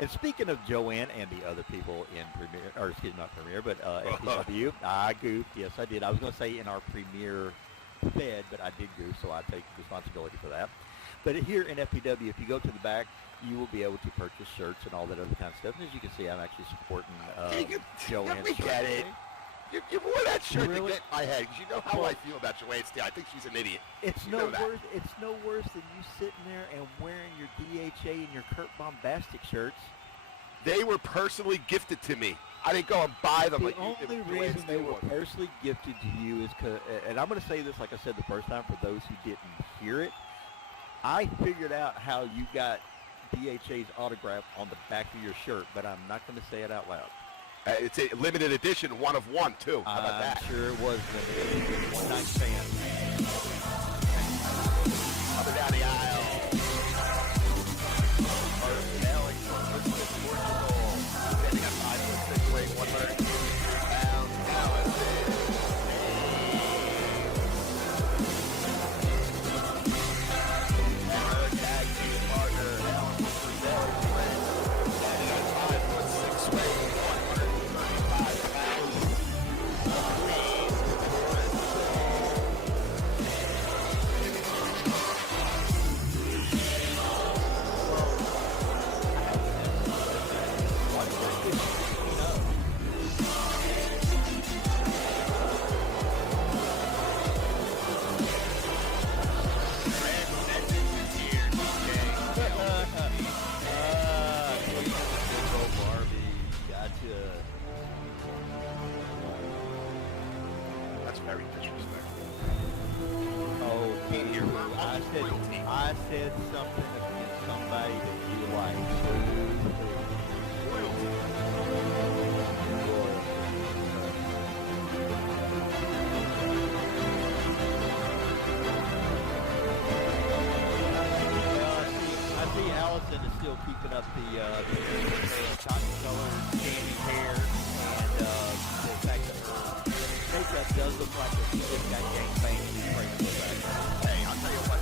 And speaking of Joanne and the other people in Premier, or excuse me, not Premier, but FPW, I goofed. Yes, I did. I was going to say in our Premier Fed, but I did goof, so I take responsibility for that. But here in FPW, if you go to the back, you will be able to purchase shirts and all that other kind of stuff. And as you can see, I'm actually supporting Joanne's We shirt. get it. You wore that shirt Really? to get in my head, because you know how I feel about Joanne Steele. I think she's an idiot. It's You no know that. worse. It's no worse than you sitting there and wearing your DHA and your Kurt Bombastic shirts. They were personally gifted to me. I didn't go and buy them. The like you only did. reason Joanne they Steele were one. personally gifted to you is because, and I'm going to say this like I said the first time for those who didn't hear it, I figured out how you got DHA's autograph on the back of your shirt, but I'm not going to say it out loud. It's a limited edition, 1 of 1, too. How about I'm that? sure it was limited. One night stand. Coming down the aisle. Alex from Lisbon, Portugal. Standing at 5'6", weighing 100 pounds. Allison. And her tag team partner, Allison Frizzell, standing at 5'6", weighing 135 pounds. That's very disrespectful. Oh, Can't hear her. I said something against somebody that you like. I see Allison is still keeping up the cotton-colored candy hair, and the fact that her makeup does look like she just got gangbanged in the back. Hey, I'll tell you what.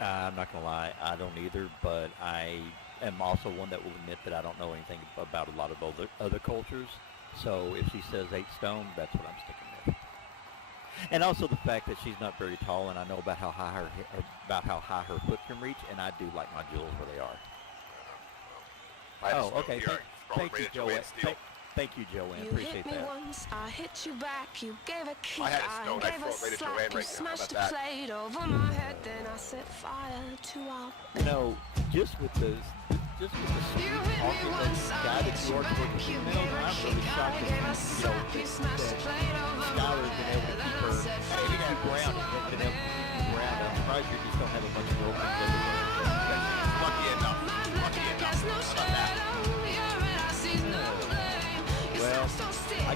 I'm not going to lie, I don't either, but I am also one that will admit that I don't know anything about a lot of other cultures. So if she says 8 stone, that's what I'm sticking with. And also the fact that she's not very tall, and I know about how high her foot can reach, and I do like my jewels where they are. Oh, okay. Thank you, Joanne. Thank you, Joanne. You Appreciate hit me that. once, I hit you back. You gave a kick, I had a I stone, I gave a throw it right at slap. Joanne You right now. How smashed a about that? plate over my head, then I set fire to our You know, just with the You sweet, hit me awkward once, guy I that hit you you are back. towards the You females, gave a I'm kick, really shocked I gave a that, slap. You smashed a plate over my Skylar's been able to head, keep then I her set keep fire ground to and our been able to keep ground. I'm surprised you just don't have a bunch of girlfriends everywhere. Lucky enough. My Lucky black enough. has no How about that? shadow. You're red, I see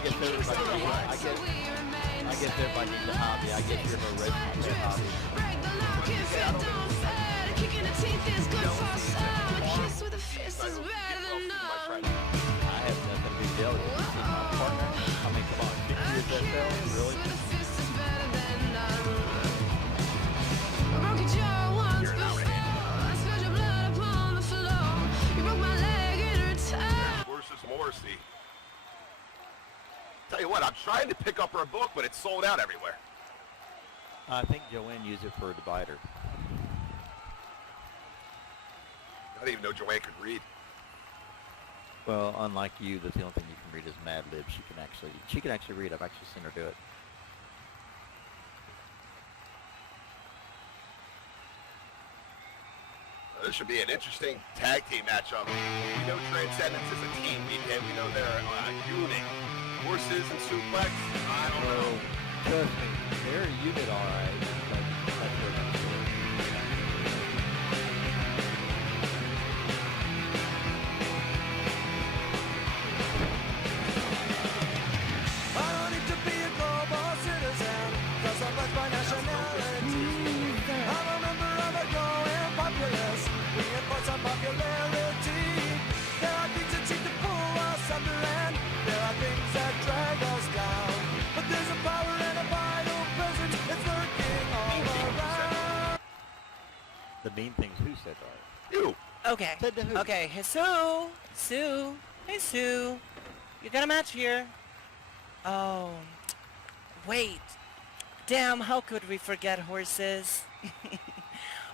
guess everybody needs a hobby. I guess you're no racing hobby. Break the law, can't fit, don't fit. Kicking the teeth is good for some. A kiss with a fist is better than none. I have nothing to be jealous of. You see my partner? I mean, come on, 6 years SL? Really? With a fist is better than none. I broke your jaw once before. I spilled your blood upon the floor. You broke my leg in return. Versus Morrissey. Tell you what, I'm trying to pick up her book, but it's sold out everywhere. I think Joanne used it for a divider. I didn't even know Joanne could read. Well, unlike you, that's the only thing you can read is Mad Lib. She can actually read. I've actually seen her do it. This should be an interesting tag team matchup. We know Transcendence is a team, and we know they're a unit. Horses and suplex, I don't know. Trust me, they're a unit, all right. But that's where I'm I don't need to be a global citizen, cause I'm like my nationality. I'm a member of a growing populace, reinforce our popularity. There are things that seem to pull us under, and there are things that drag us down. But there's a power and a vital presence, it's lurking all around. The mean things who said, all right? You. Okay. Said to who? Okay. Hey, Sue. Hey, Sue. You got a match here. Oh. Wait. Damn, how could we forget horses?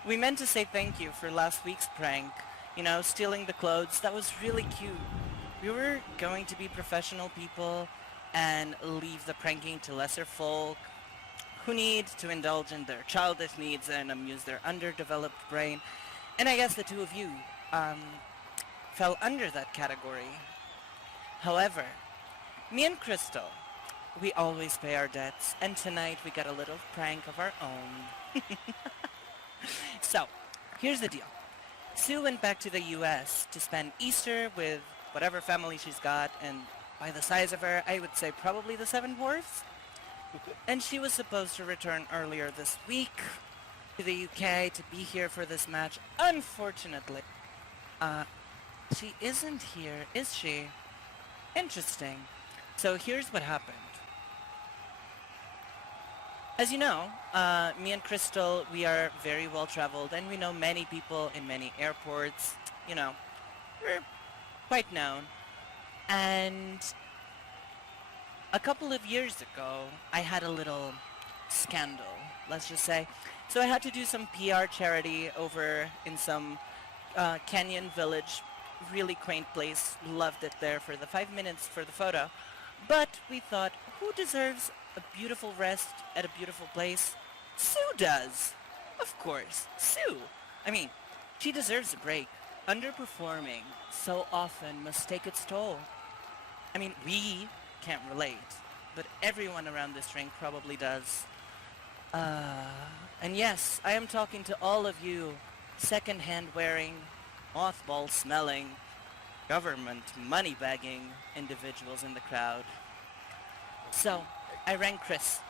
We meant to say thank you for last week's prank. You know, stealing the clothes. That was really cute. We were going to be professional people and leave the pranking to lesser folk who need to indulge in their childish needs and amuse their underdeveloped brain. And I guess the two of you fell under that category. However, me and Crystal, we always pay our debts, and tonight we got a little prank of our own. So, here's the deal. Sue went back to the US to spend Easter with whatever family she's got, and by the size of her, I would say probably the Seven Dwarfs. And she was supposed to return earlier this week to the UK to be here for this match. Unfortunately, she isn't here, is she? Interesting. So here's what happened. As you know, me and Crystal, we are very well traveled, and we know many people in many airports. You know, we're quite known. And a couple of years ago, I had a little scandal, let's just say. So I had to do some PR charity over in some Canyon Village, really quaint place. Loved it there for the 5 minutes for the photo. But we thought, who deserves a beautiful rest at a beautiful place? Sue does. Of course, Sue. I mean, she deserves a break. Underperforming so often must take its toll. I mean, we can't relate, but everyone around this ring probably does. And yes, I am talking to all of you second-hand wearing, mothball smelling, government money bagging individuals in the crowd. So, I rang Chris,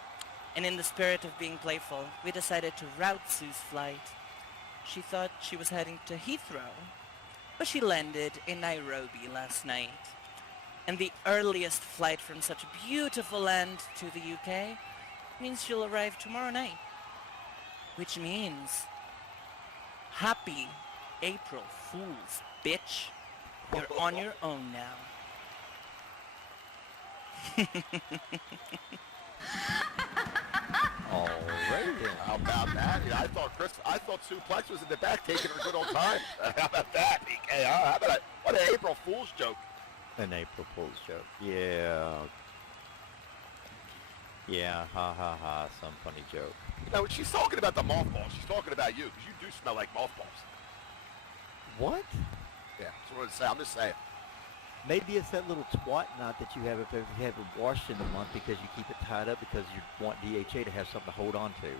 and in the spirit of being playful, we decided to route Sue's flight. She thought she was heading to Heathrow, but she landed in Nairobi last night. And the earliest flight from such a beautiful land to the UK means she'll arrive tomorrow night. Which means, happy April Fools, bitch. You're on your own now. All right then. How about that? Yeah, I thought Suplex was in the back taking her good old time. How about that, BK? How about that? What an April Fool's joke. An April Fool's joke. Yeah. Yeah, ha ha ha, some funny joke. No, when she's talking about the mothballs, she's talking about you, because you do smell like mothballs. What? Yeah, that's what I was saying. I'm just saying. Maybe it's that little twat knot that you have if you haven't washed in a month because you keep it tied up because you want DHA to have something to hold on to.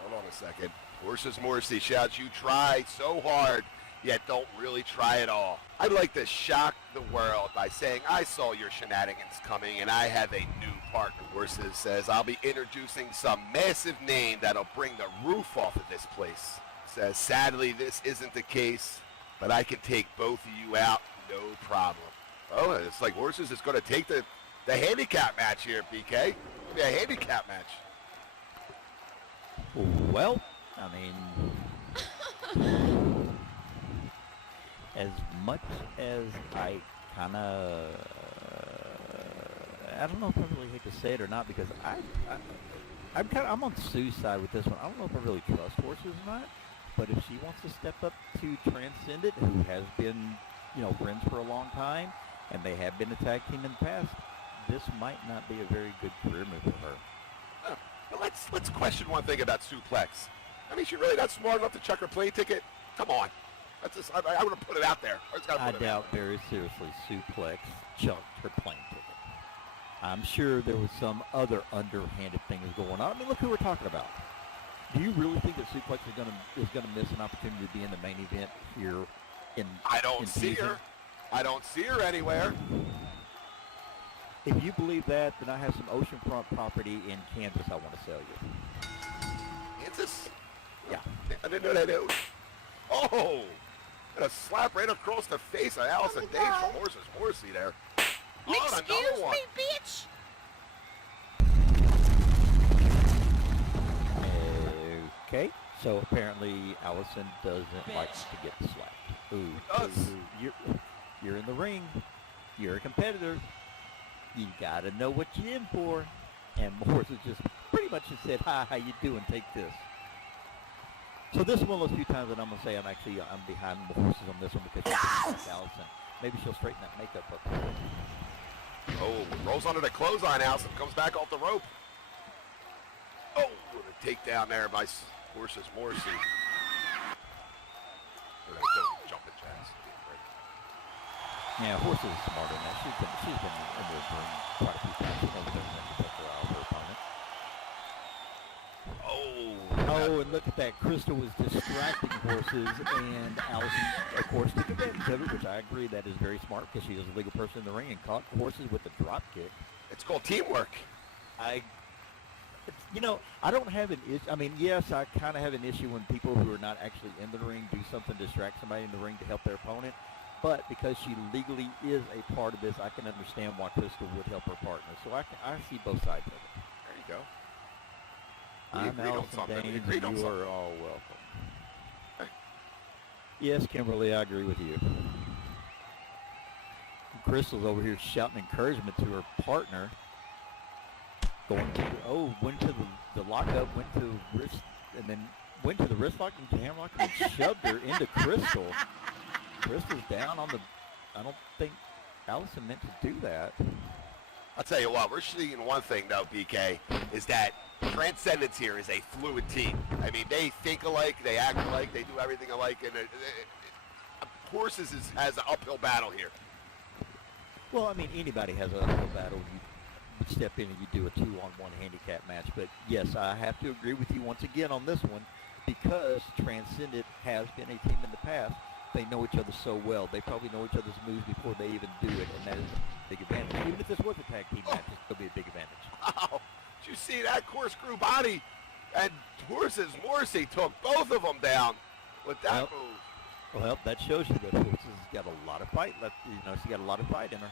Hold on a second. Horses Morrissey shouts, you tried so hard. yet don't really try at all. I'd like to shock the world by saying I saw your shenanigans coming and I have a new partner. Horses says I'll be introducing some massive name that'll bring the roof off of this place. Says sadly this isn't the case, but I can take both of you out, no problem. Oh, it's like Horses is going to take the handicap match here, BK. It'll be a handicap match. Well, I mean, as much as I kind of, I don't know if I really hate to say it or not, because I'm on Sue's side with this one. I don't know if I really trust Horses or not, but if she wants to step up to Transcendent, who has been, friends for a long time, and they have been a tag team in the past, this might not be a very good career move for her. But let's question one thing about Suplex. I mean, she really not smart enough to check her plane ticket? Come on. That's just, I want to put it out there. I doubt very seriously Suplex chunked her plane ticket. I'm sure there was some other underhanded things going on. I mean, look who we're talking about. Do you really think that Suplex is gonna miss an opportunity to be in the main event here in I don't see Fusion? her. I don't see her anywhere. If you believe that, then I have some oceanfront property in Kansas I want to sell you. Kansas? Yeah. I didn't know that. Oh! And a slap right across the face of Allison Days from Horses Horsey there. Oh, another one. bitch! Okay, so apparently Allison doesn't like to get slapped. Ooh, does? ooh, you're in the ring. You're a competitor. You gotta know what you're in for. And Horses just pretty much just said, "Hi, how you doing? Take this." So this is one of those few times that I'm gonna say I'm behind the Horses on this one because she's Allison. Maybe she'll straighten that makeup up. Oh, rolls under the clothesline. Allison comes back off the rope. Oh, the takedown there by Horses Morrissey. Jumping jacks. Yeah, Horses is smarter than that. She's been in the ring quite a few times. She knows better than to put her out of her opponent. Oh, and look at that. Crystal was distracting Horses, and Allison, of course, took advantage of it, which I agree that is very smart because she is a legal person in the ring and caught Horses with the drop kick. It's called teamwork. I don't have an issue. I mean, yes, I kind of have an issue when people who are not actually in the ring do something to distract somebody in the ring to help their opponent. But because she legally is a part of this, I can understand why Crystal would help her partner. So I see both sides of it. There you go. I'm Allison Danes, and you are all welcome. Yes, Kimberly, I agree with you. Crystal's over here shouting encouragement to her partner. Went to the lockup, went to wrist, and then went to the wrist lock and hammer lock and shoved her into Crystal. Crystal's down on the. I don't think Allison meant to do that. I'll tell you what, we're seeing one thing though, BK, is that Transcendence here is a fluid team. I mean, they think alike, they act alike, they do everything alike, and Horses has an uphill battle here. Well, I mean, anybody has an uphill battle. You step in and you do a 2-on-1 handicap match. But yes, I have to agree with you once again on this one because Transcendent has been a team in the past. They know each other so well. They probably know each other's moves before they even do it, and that is a big advantage. Even if this was a tag team match, it's still be a big advantage. Wow. Did you see that corkscrew body? And Horses Morrissey took both of them down with that move. Well, that shows you that Horses has got a lot of fight left. She's got a lot of fight in her.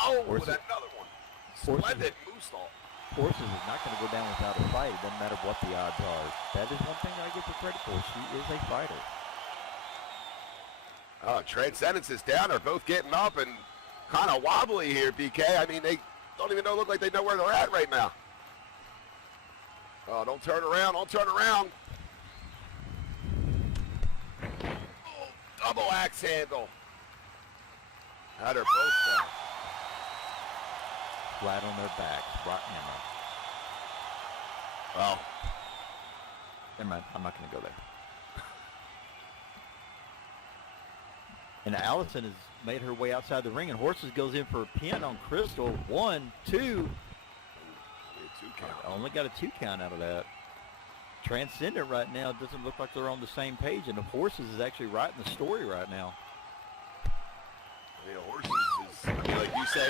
Oh, with another one. Splendid moonsault. Horses is not going to go down without a fight. It doesn't matter what the odds are. That is one thing I give her credit for. She is a fighter. Transcendence is down. They're both getting up and kind of wobbly here, BK. I mean, they don't even look like they know where they're at right now. Oh, don't turn around. Don't turn around. Oh, double axe handle. Had her both down. Flat on their backs. Rock hammer. Well, never mind. I'm not going to go there. And Allison has made her way outside the ring, and Horses goes in for a pin on Crystal. 1, 2. Two count. Only got a 2 count out of that. Transcendent right now doesn't look like they're on the same page, and the Horses is actually writing the story right now. I mean, Horses is, I mean, like you say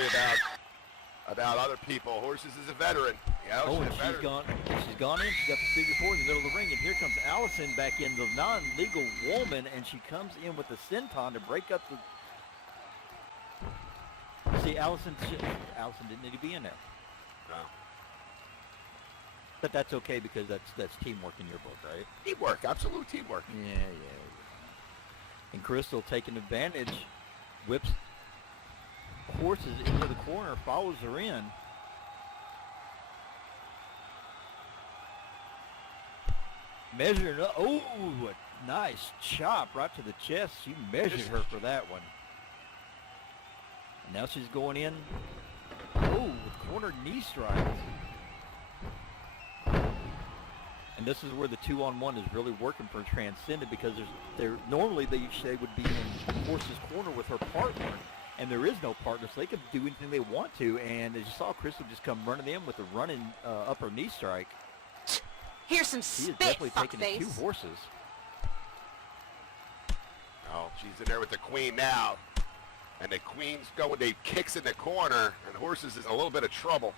about other people, Horses is a veteran. You know, Oh, she's and a veteran. she's gone in. She's got the figure 4 in the middle of the ring, and here comes Allison back in, the non-legal woman, and she comes in with the senton to break up the. See, Allison didn't need to be in there, No. but that's okay because that's teamwork in your book, right? Teamwork, absolute teamwork. Yeah. And Crystal taking advantage, whips Horses into the corner, follows her in. Measuring up. Oh, a nice chop right to the chest. She measured her for that one. And now she's going in. Oh, with corner knee strikes. And this is where the 2-on-1 is really working for Transcendent, because normally they would be in Horse's corner with her partner, and there is no partner, so they can do anything they want to. And as you saw, Crystal just come running in with a running upper knee strike. Here's some She is spit, definitely taking it to fuckface. Horses. Oh, she's in there with the Queen now. And the Queen's going, they kicks in the corner, and Horses is in a little bit of trouble.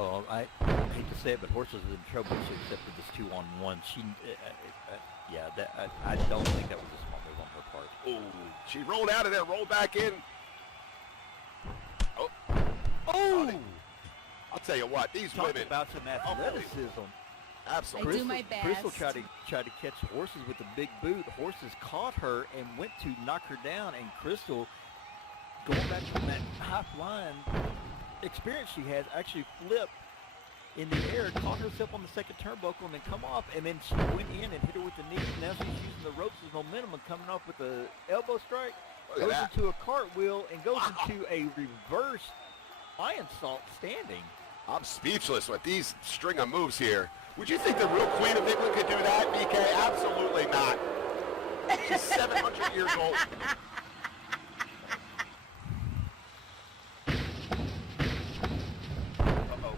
Oh, I hate to say it, but Horses is in trouble. She accepted this 2-on-1. I don't think that was a smart move on her part. Ooh, she rolled out of there, rolled back in. Oh! I'll tell you what, these Talk women, about some athleticism. absolutely. I do my best. Crystal tried to catch Horses with the big boot. Horses caught her and went to knock her down, and Crystal, going back from that high flying experience she has, actually flipped in the air, caught herself on the second turnbuckle, and then come off, and then she went in and hit her with the knee. Now she's using the ropes as momentum and coming off with the elbow strike, Look at goes that. into a cartwheel, and goes into a reverse lion salt standing. I'm speechless with these string of moves here. Would you think the real Queen of England could do that, BK? Absolutely not. She's 700 years old. Uh-oh.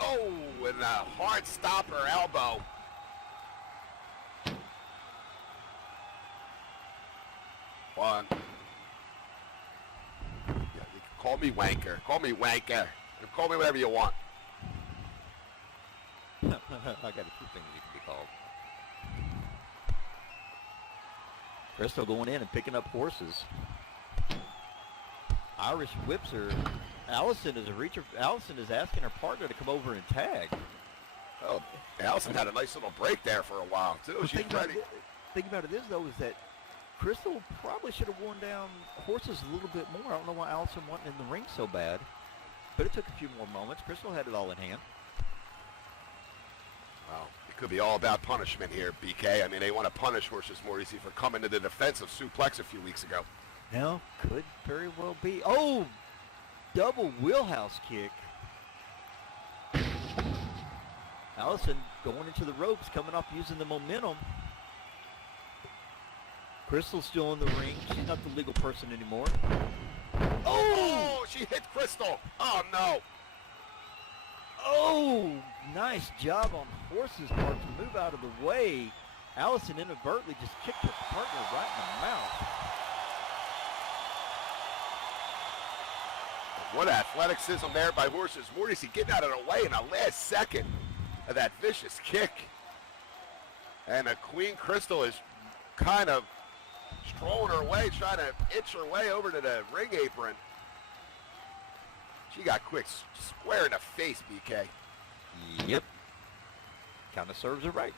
Oh, and a hard stopper elbow. One. Yeah, you can call me wanker. Call me wanker. Call me whatever you want. I got a few things you can be called. Crystal going in and picking up Horses. Irish whips her. Allison is a reacher. Allison is asking her partner to come over and tag. Oh, Allison had a nice little break there for a while, too. The She's thing about ready. thing about it is, though, is that Crystal probably should have worn down Horses a little bit more. I don't know why Allison wasn't in the ring so bad, but it took a few more moments. Crystal had it all in hand. Well, it could be all about punishment here, BK. I mean, they want to punish Horses more easy for coming to the defensive suplex a few weeks ago. Now, could very well be. Oh, double wheelhouse kick. Allison going into the ropes, coming off using the momentum. Crystal's still in the ring. She's not the legal person anymore. Oh, she hit Crystal. Oh, no. Oh, nice job on Horse's part to move out of the way. Allison inadvertently just kicked her partner right in the mouth. What athleticism there by Horses. Morrissey getting out of the way in the last second of that vicious kick. And the Queen Crystal is kind of strolling her way, trying to inch her way over to the ring apron. She got quick square in the face, BK. Yep. Kind of serves her right.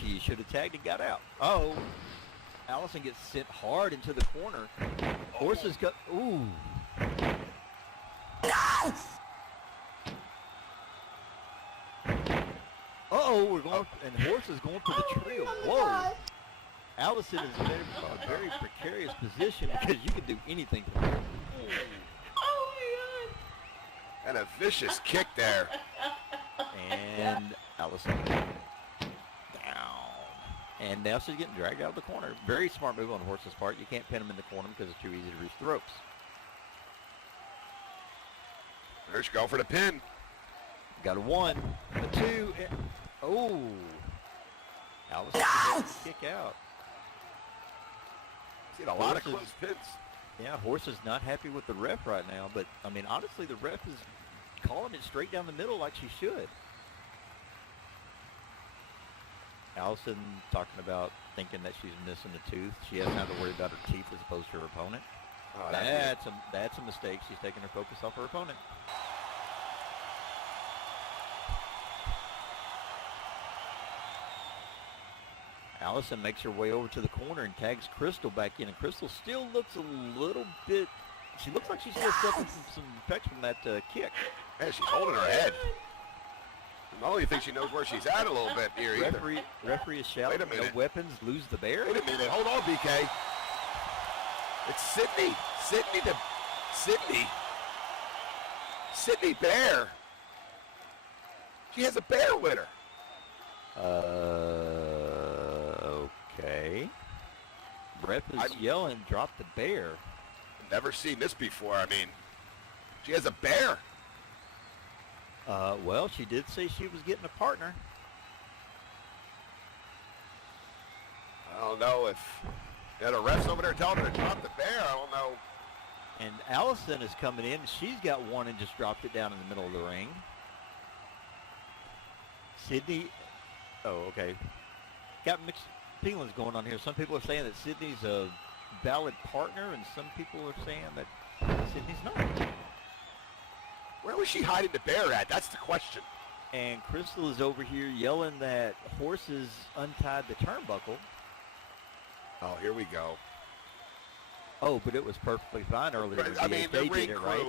She should have tagged and got out. Oh, Allison gets sent hard into the corner. Horses got, ooh. Uh-oh, we're going, and Horses going for the trio. Whoa. Allison is in a very precarious position because you can do anything from here. And a vicious kick there. And Allison down. And now she's getting dragged out of the corner. Very smart move on Horse's part. You can't pin him in the corner because it's too easy to reach the ropes. There she go for the pin. Got a 1, a 2, and, oh. Allison gets a kick out. Seen a lot of Horses. close pins. Yeah, Horse is not happy with the ref right now, but, I mean, honestly, the ref is calling it straight down the middle like she should. Allison talking about thinking that she's missing a tooth. She has now to worry about her teeth as opposed to her opponent. Oh, That's a mistake. She's taking her focus off her opponent. Allison makes her way over to the corner and tags Crystal back in, and Crystal still looks a little bit. She looks like she's still suffering from some effects from that kick. Yeah, she's holding her head. I don't even think she knows where she's at a little bit here either. Referee is shouting, Wait a minute. "No weapons, lose the bear." Wait a minute. Hold on, BK. It's Sydney. Sydney Bear. She has a bear with her. Okay. Ref is yelling, "Drop the bear." Never seen this before. I mean, she has a bear. Well, she did say she was getting a partner. I don't know if the ref's over there telling her to drop the bear. I don't know. And Allison is coming in. She's got one and just dropped it down in the middle of the ring. Sydney, oh, okay. Got mixed feelings going on here. Some people are saying that Sydney's a valid partner, and some people are saying that Sydney's not. Where was she hiding the bear at? That's the question. And Crystal is over here yelling that Horses untied the turnbuckle. Oh, here we go. Oh, but it was perfectly fine earlier. I mean, the ring did it, crew. right?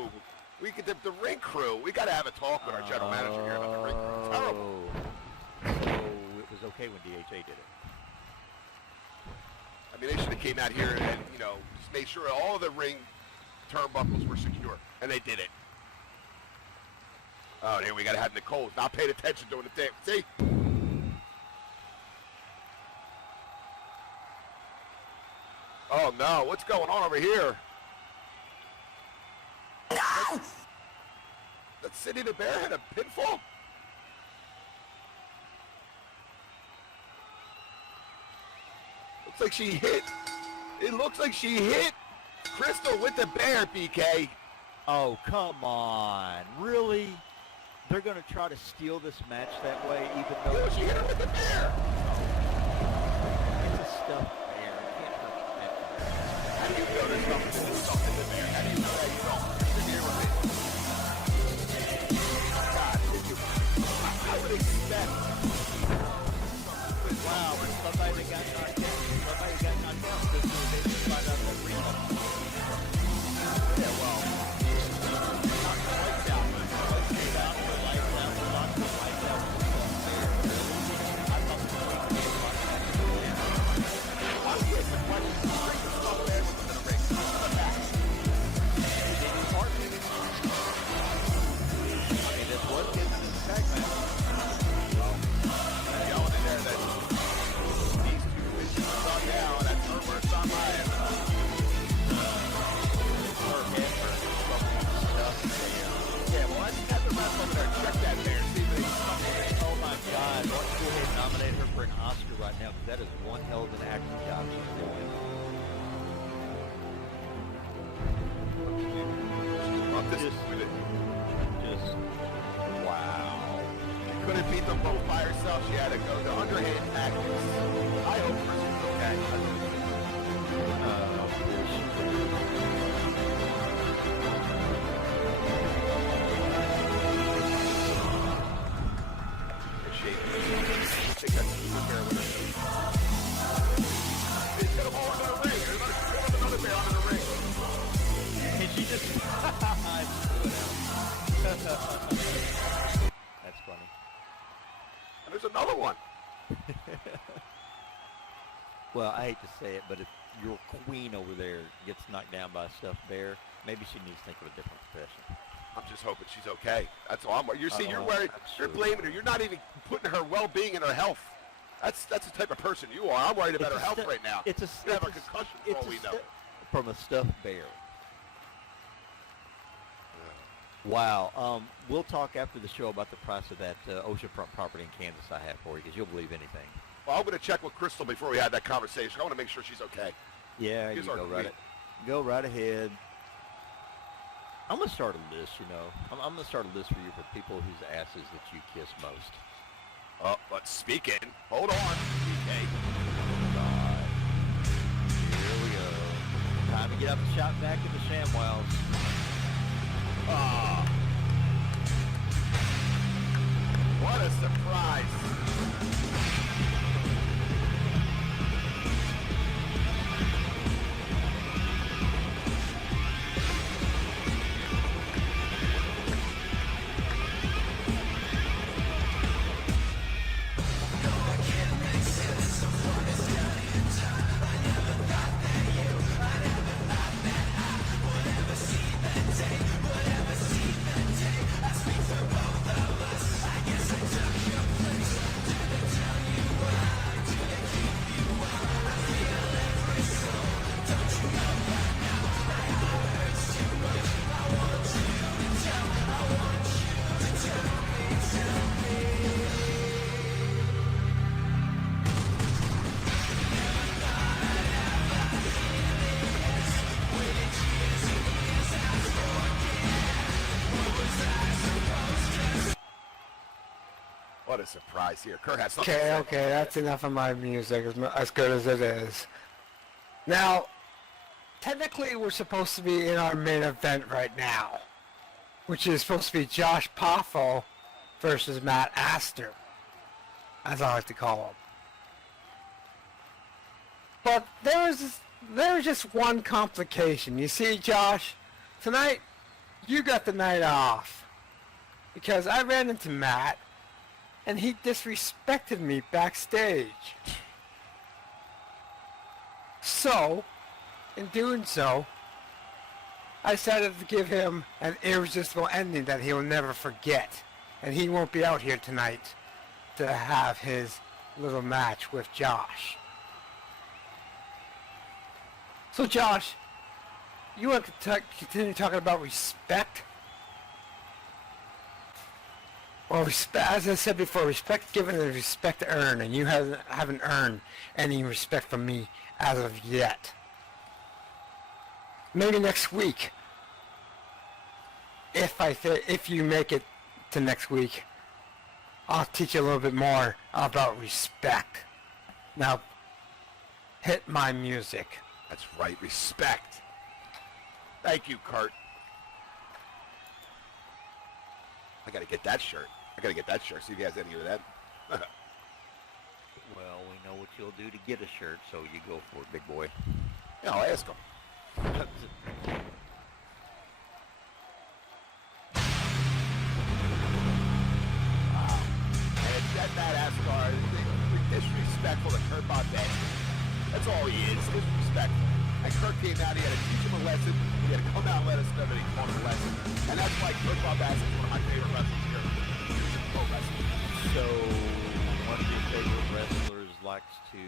We could the ring crew. We got to have a talk with our general manager here about the ring crew. Terrible. So it was okay when DHA did it. I mean, they should have came out here and just made sure all of the ring turnbuckles were secure, and they did it. Oh, here we got to have Nicole's not paying attention doing the thing. See? Oh no, what's going on over here? That Sydney the Bear had a pinfall? Looks like she hit. It looks like she hit Crystal with the bear, BK. Oh, come on. Really? They're going to try to steal this match that way, even though No, she hit her with the bear. it's a stuffed bear. It can't hurt that. How do you know there's something in there? How do you know that you don't? You're here with it. God, I would expect. Wow, when somebody that got knocked out, this is they just find out that reason. Yeah, well, not quite down, but lights out, the lights out, the lights out, the lights out. I thought the lights out. I'm getting the question. Bring the stuff there to the ring. Come back. I mean, this was getting in the tag match. I'm yelling in there that these two bitches are down. That's her worst on my end. Yeah, well, let's have the ref over there check that bear, see if they Oh my God! Why don't you go ahead and nominate her for an Oscar right now? Because that is one hell of an acting job she's doing. Just wow. She couldn't beat them both by herself. She had to go to underhand tactics. I hope Crystal's okay. It's got them all under the ring. There's another bear under the ring. And she just That's funny. And there's another one. Well, I hate to say it, but if your queen over there gets knocked down by a stuffed bear, maybe she needs to think of a different profession. I'm just hoping she's okay. That's all I'm worried. You're worried. You're absolutely. blaming her. You're not even putting her well-being and her health. That's the type of person you are. I'm worried about her health right now. It's a You have a concussion for all we know. from a stuffed bear. Wow. We'll talk after the show about the price of that oceanfront property in Kansas I have for you, because you'll believe anything. Well, I'm going to check with Crystal before we have that conversation. I want to make sure she's okay. Yeah, you Here's our go right ahead. I'm going to start a list, you know. I'm going to start a list for you for people whose asses that you kiss most. Oh, but speaking, hold on. Okay. God. Here we go. Time to get up and shot back into ShamWows. Ah. What a surprise. What a surprise here. Kurt has something to say. Okay, that's enough of my music, as good as it is. Now, technically we're supposed to be in our main event right now, which is supposed to be Josh Poffo versus Matt Astor, as I like to call him. But there's just one complication. You see, Josh, tonight you got the night off because I ran into Matt and he disrespected me backstage. So, in doing so, I decided to give him an irresistible ending that he will never forget. And he won't be out here tonight to have his little match with Josh. So Josh, you want to continue talking about respect? Well, as I said before, respect given and respect earned, and you haven't earned any respect from me as of yet. Maybe next week, if you make it to next week, I'll teach you a little bit more about respect. Now, hit my music. That's right, respect. Thank you, Kurt. I gotta get that shirt. See if he has any of that. Well, we know what you'll do to get a shirt, so you go for it, big boy. Yeah, I'll ask him. And that Ascar is disrespectful to Kurt Von Banton. That's all he is, disrespectful. And Kurt came out, he had to teach him a lesson. He had to come out and let us know that he taught him a lesson. And that's why Kurt Von Banton is one of my favorite wrestlers here. Pro wrestling. So, one of your favorite wrestlers likes to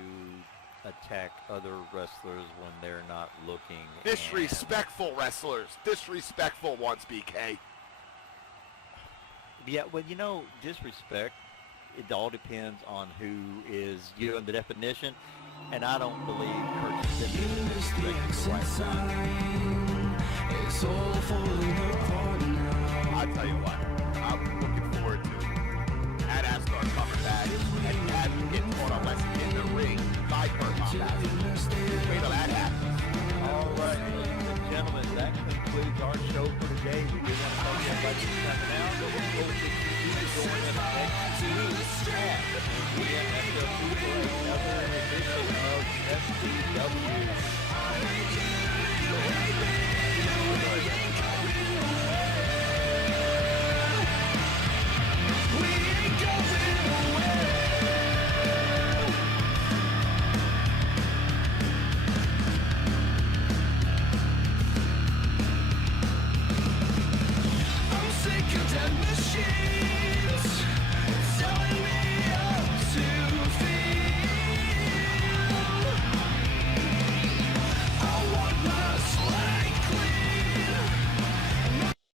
attack other wrestlers when they're not looking. Disrespectful wrestlers. Disrespectful ones, BK. Yeah, well, you know, disrespect, it all depends on who is doing the definition. And I don't believe Kurt's disrespect is the right. It's all falling apart now. I'll tell you what, I'm looking forward to Ad Ascar coming back and having get taught a lesson in the ring by Kurt Von Banton. Wait till that happens. All right, ladies and gentlemen, that concludes our show for today. We do want to thank everybody for coming out. We look forward to you joining us next week at WNSW for another edition of SPW.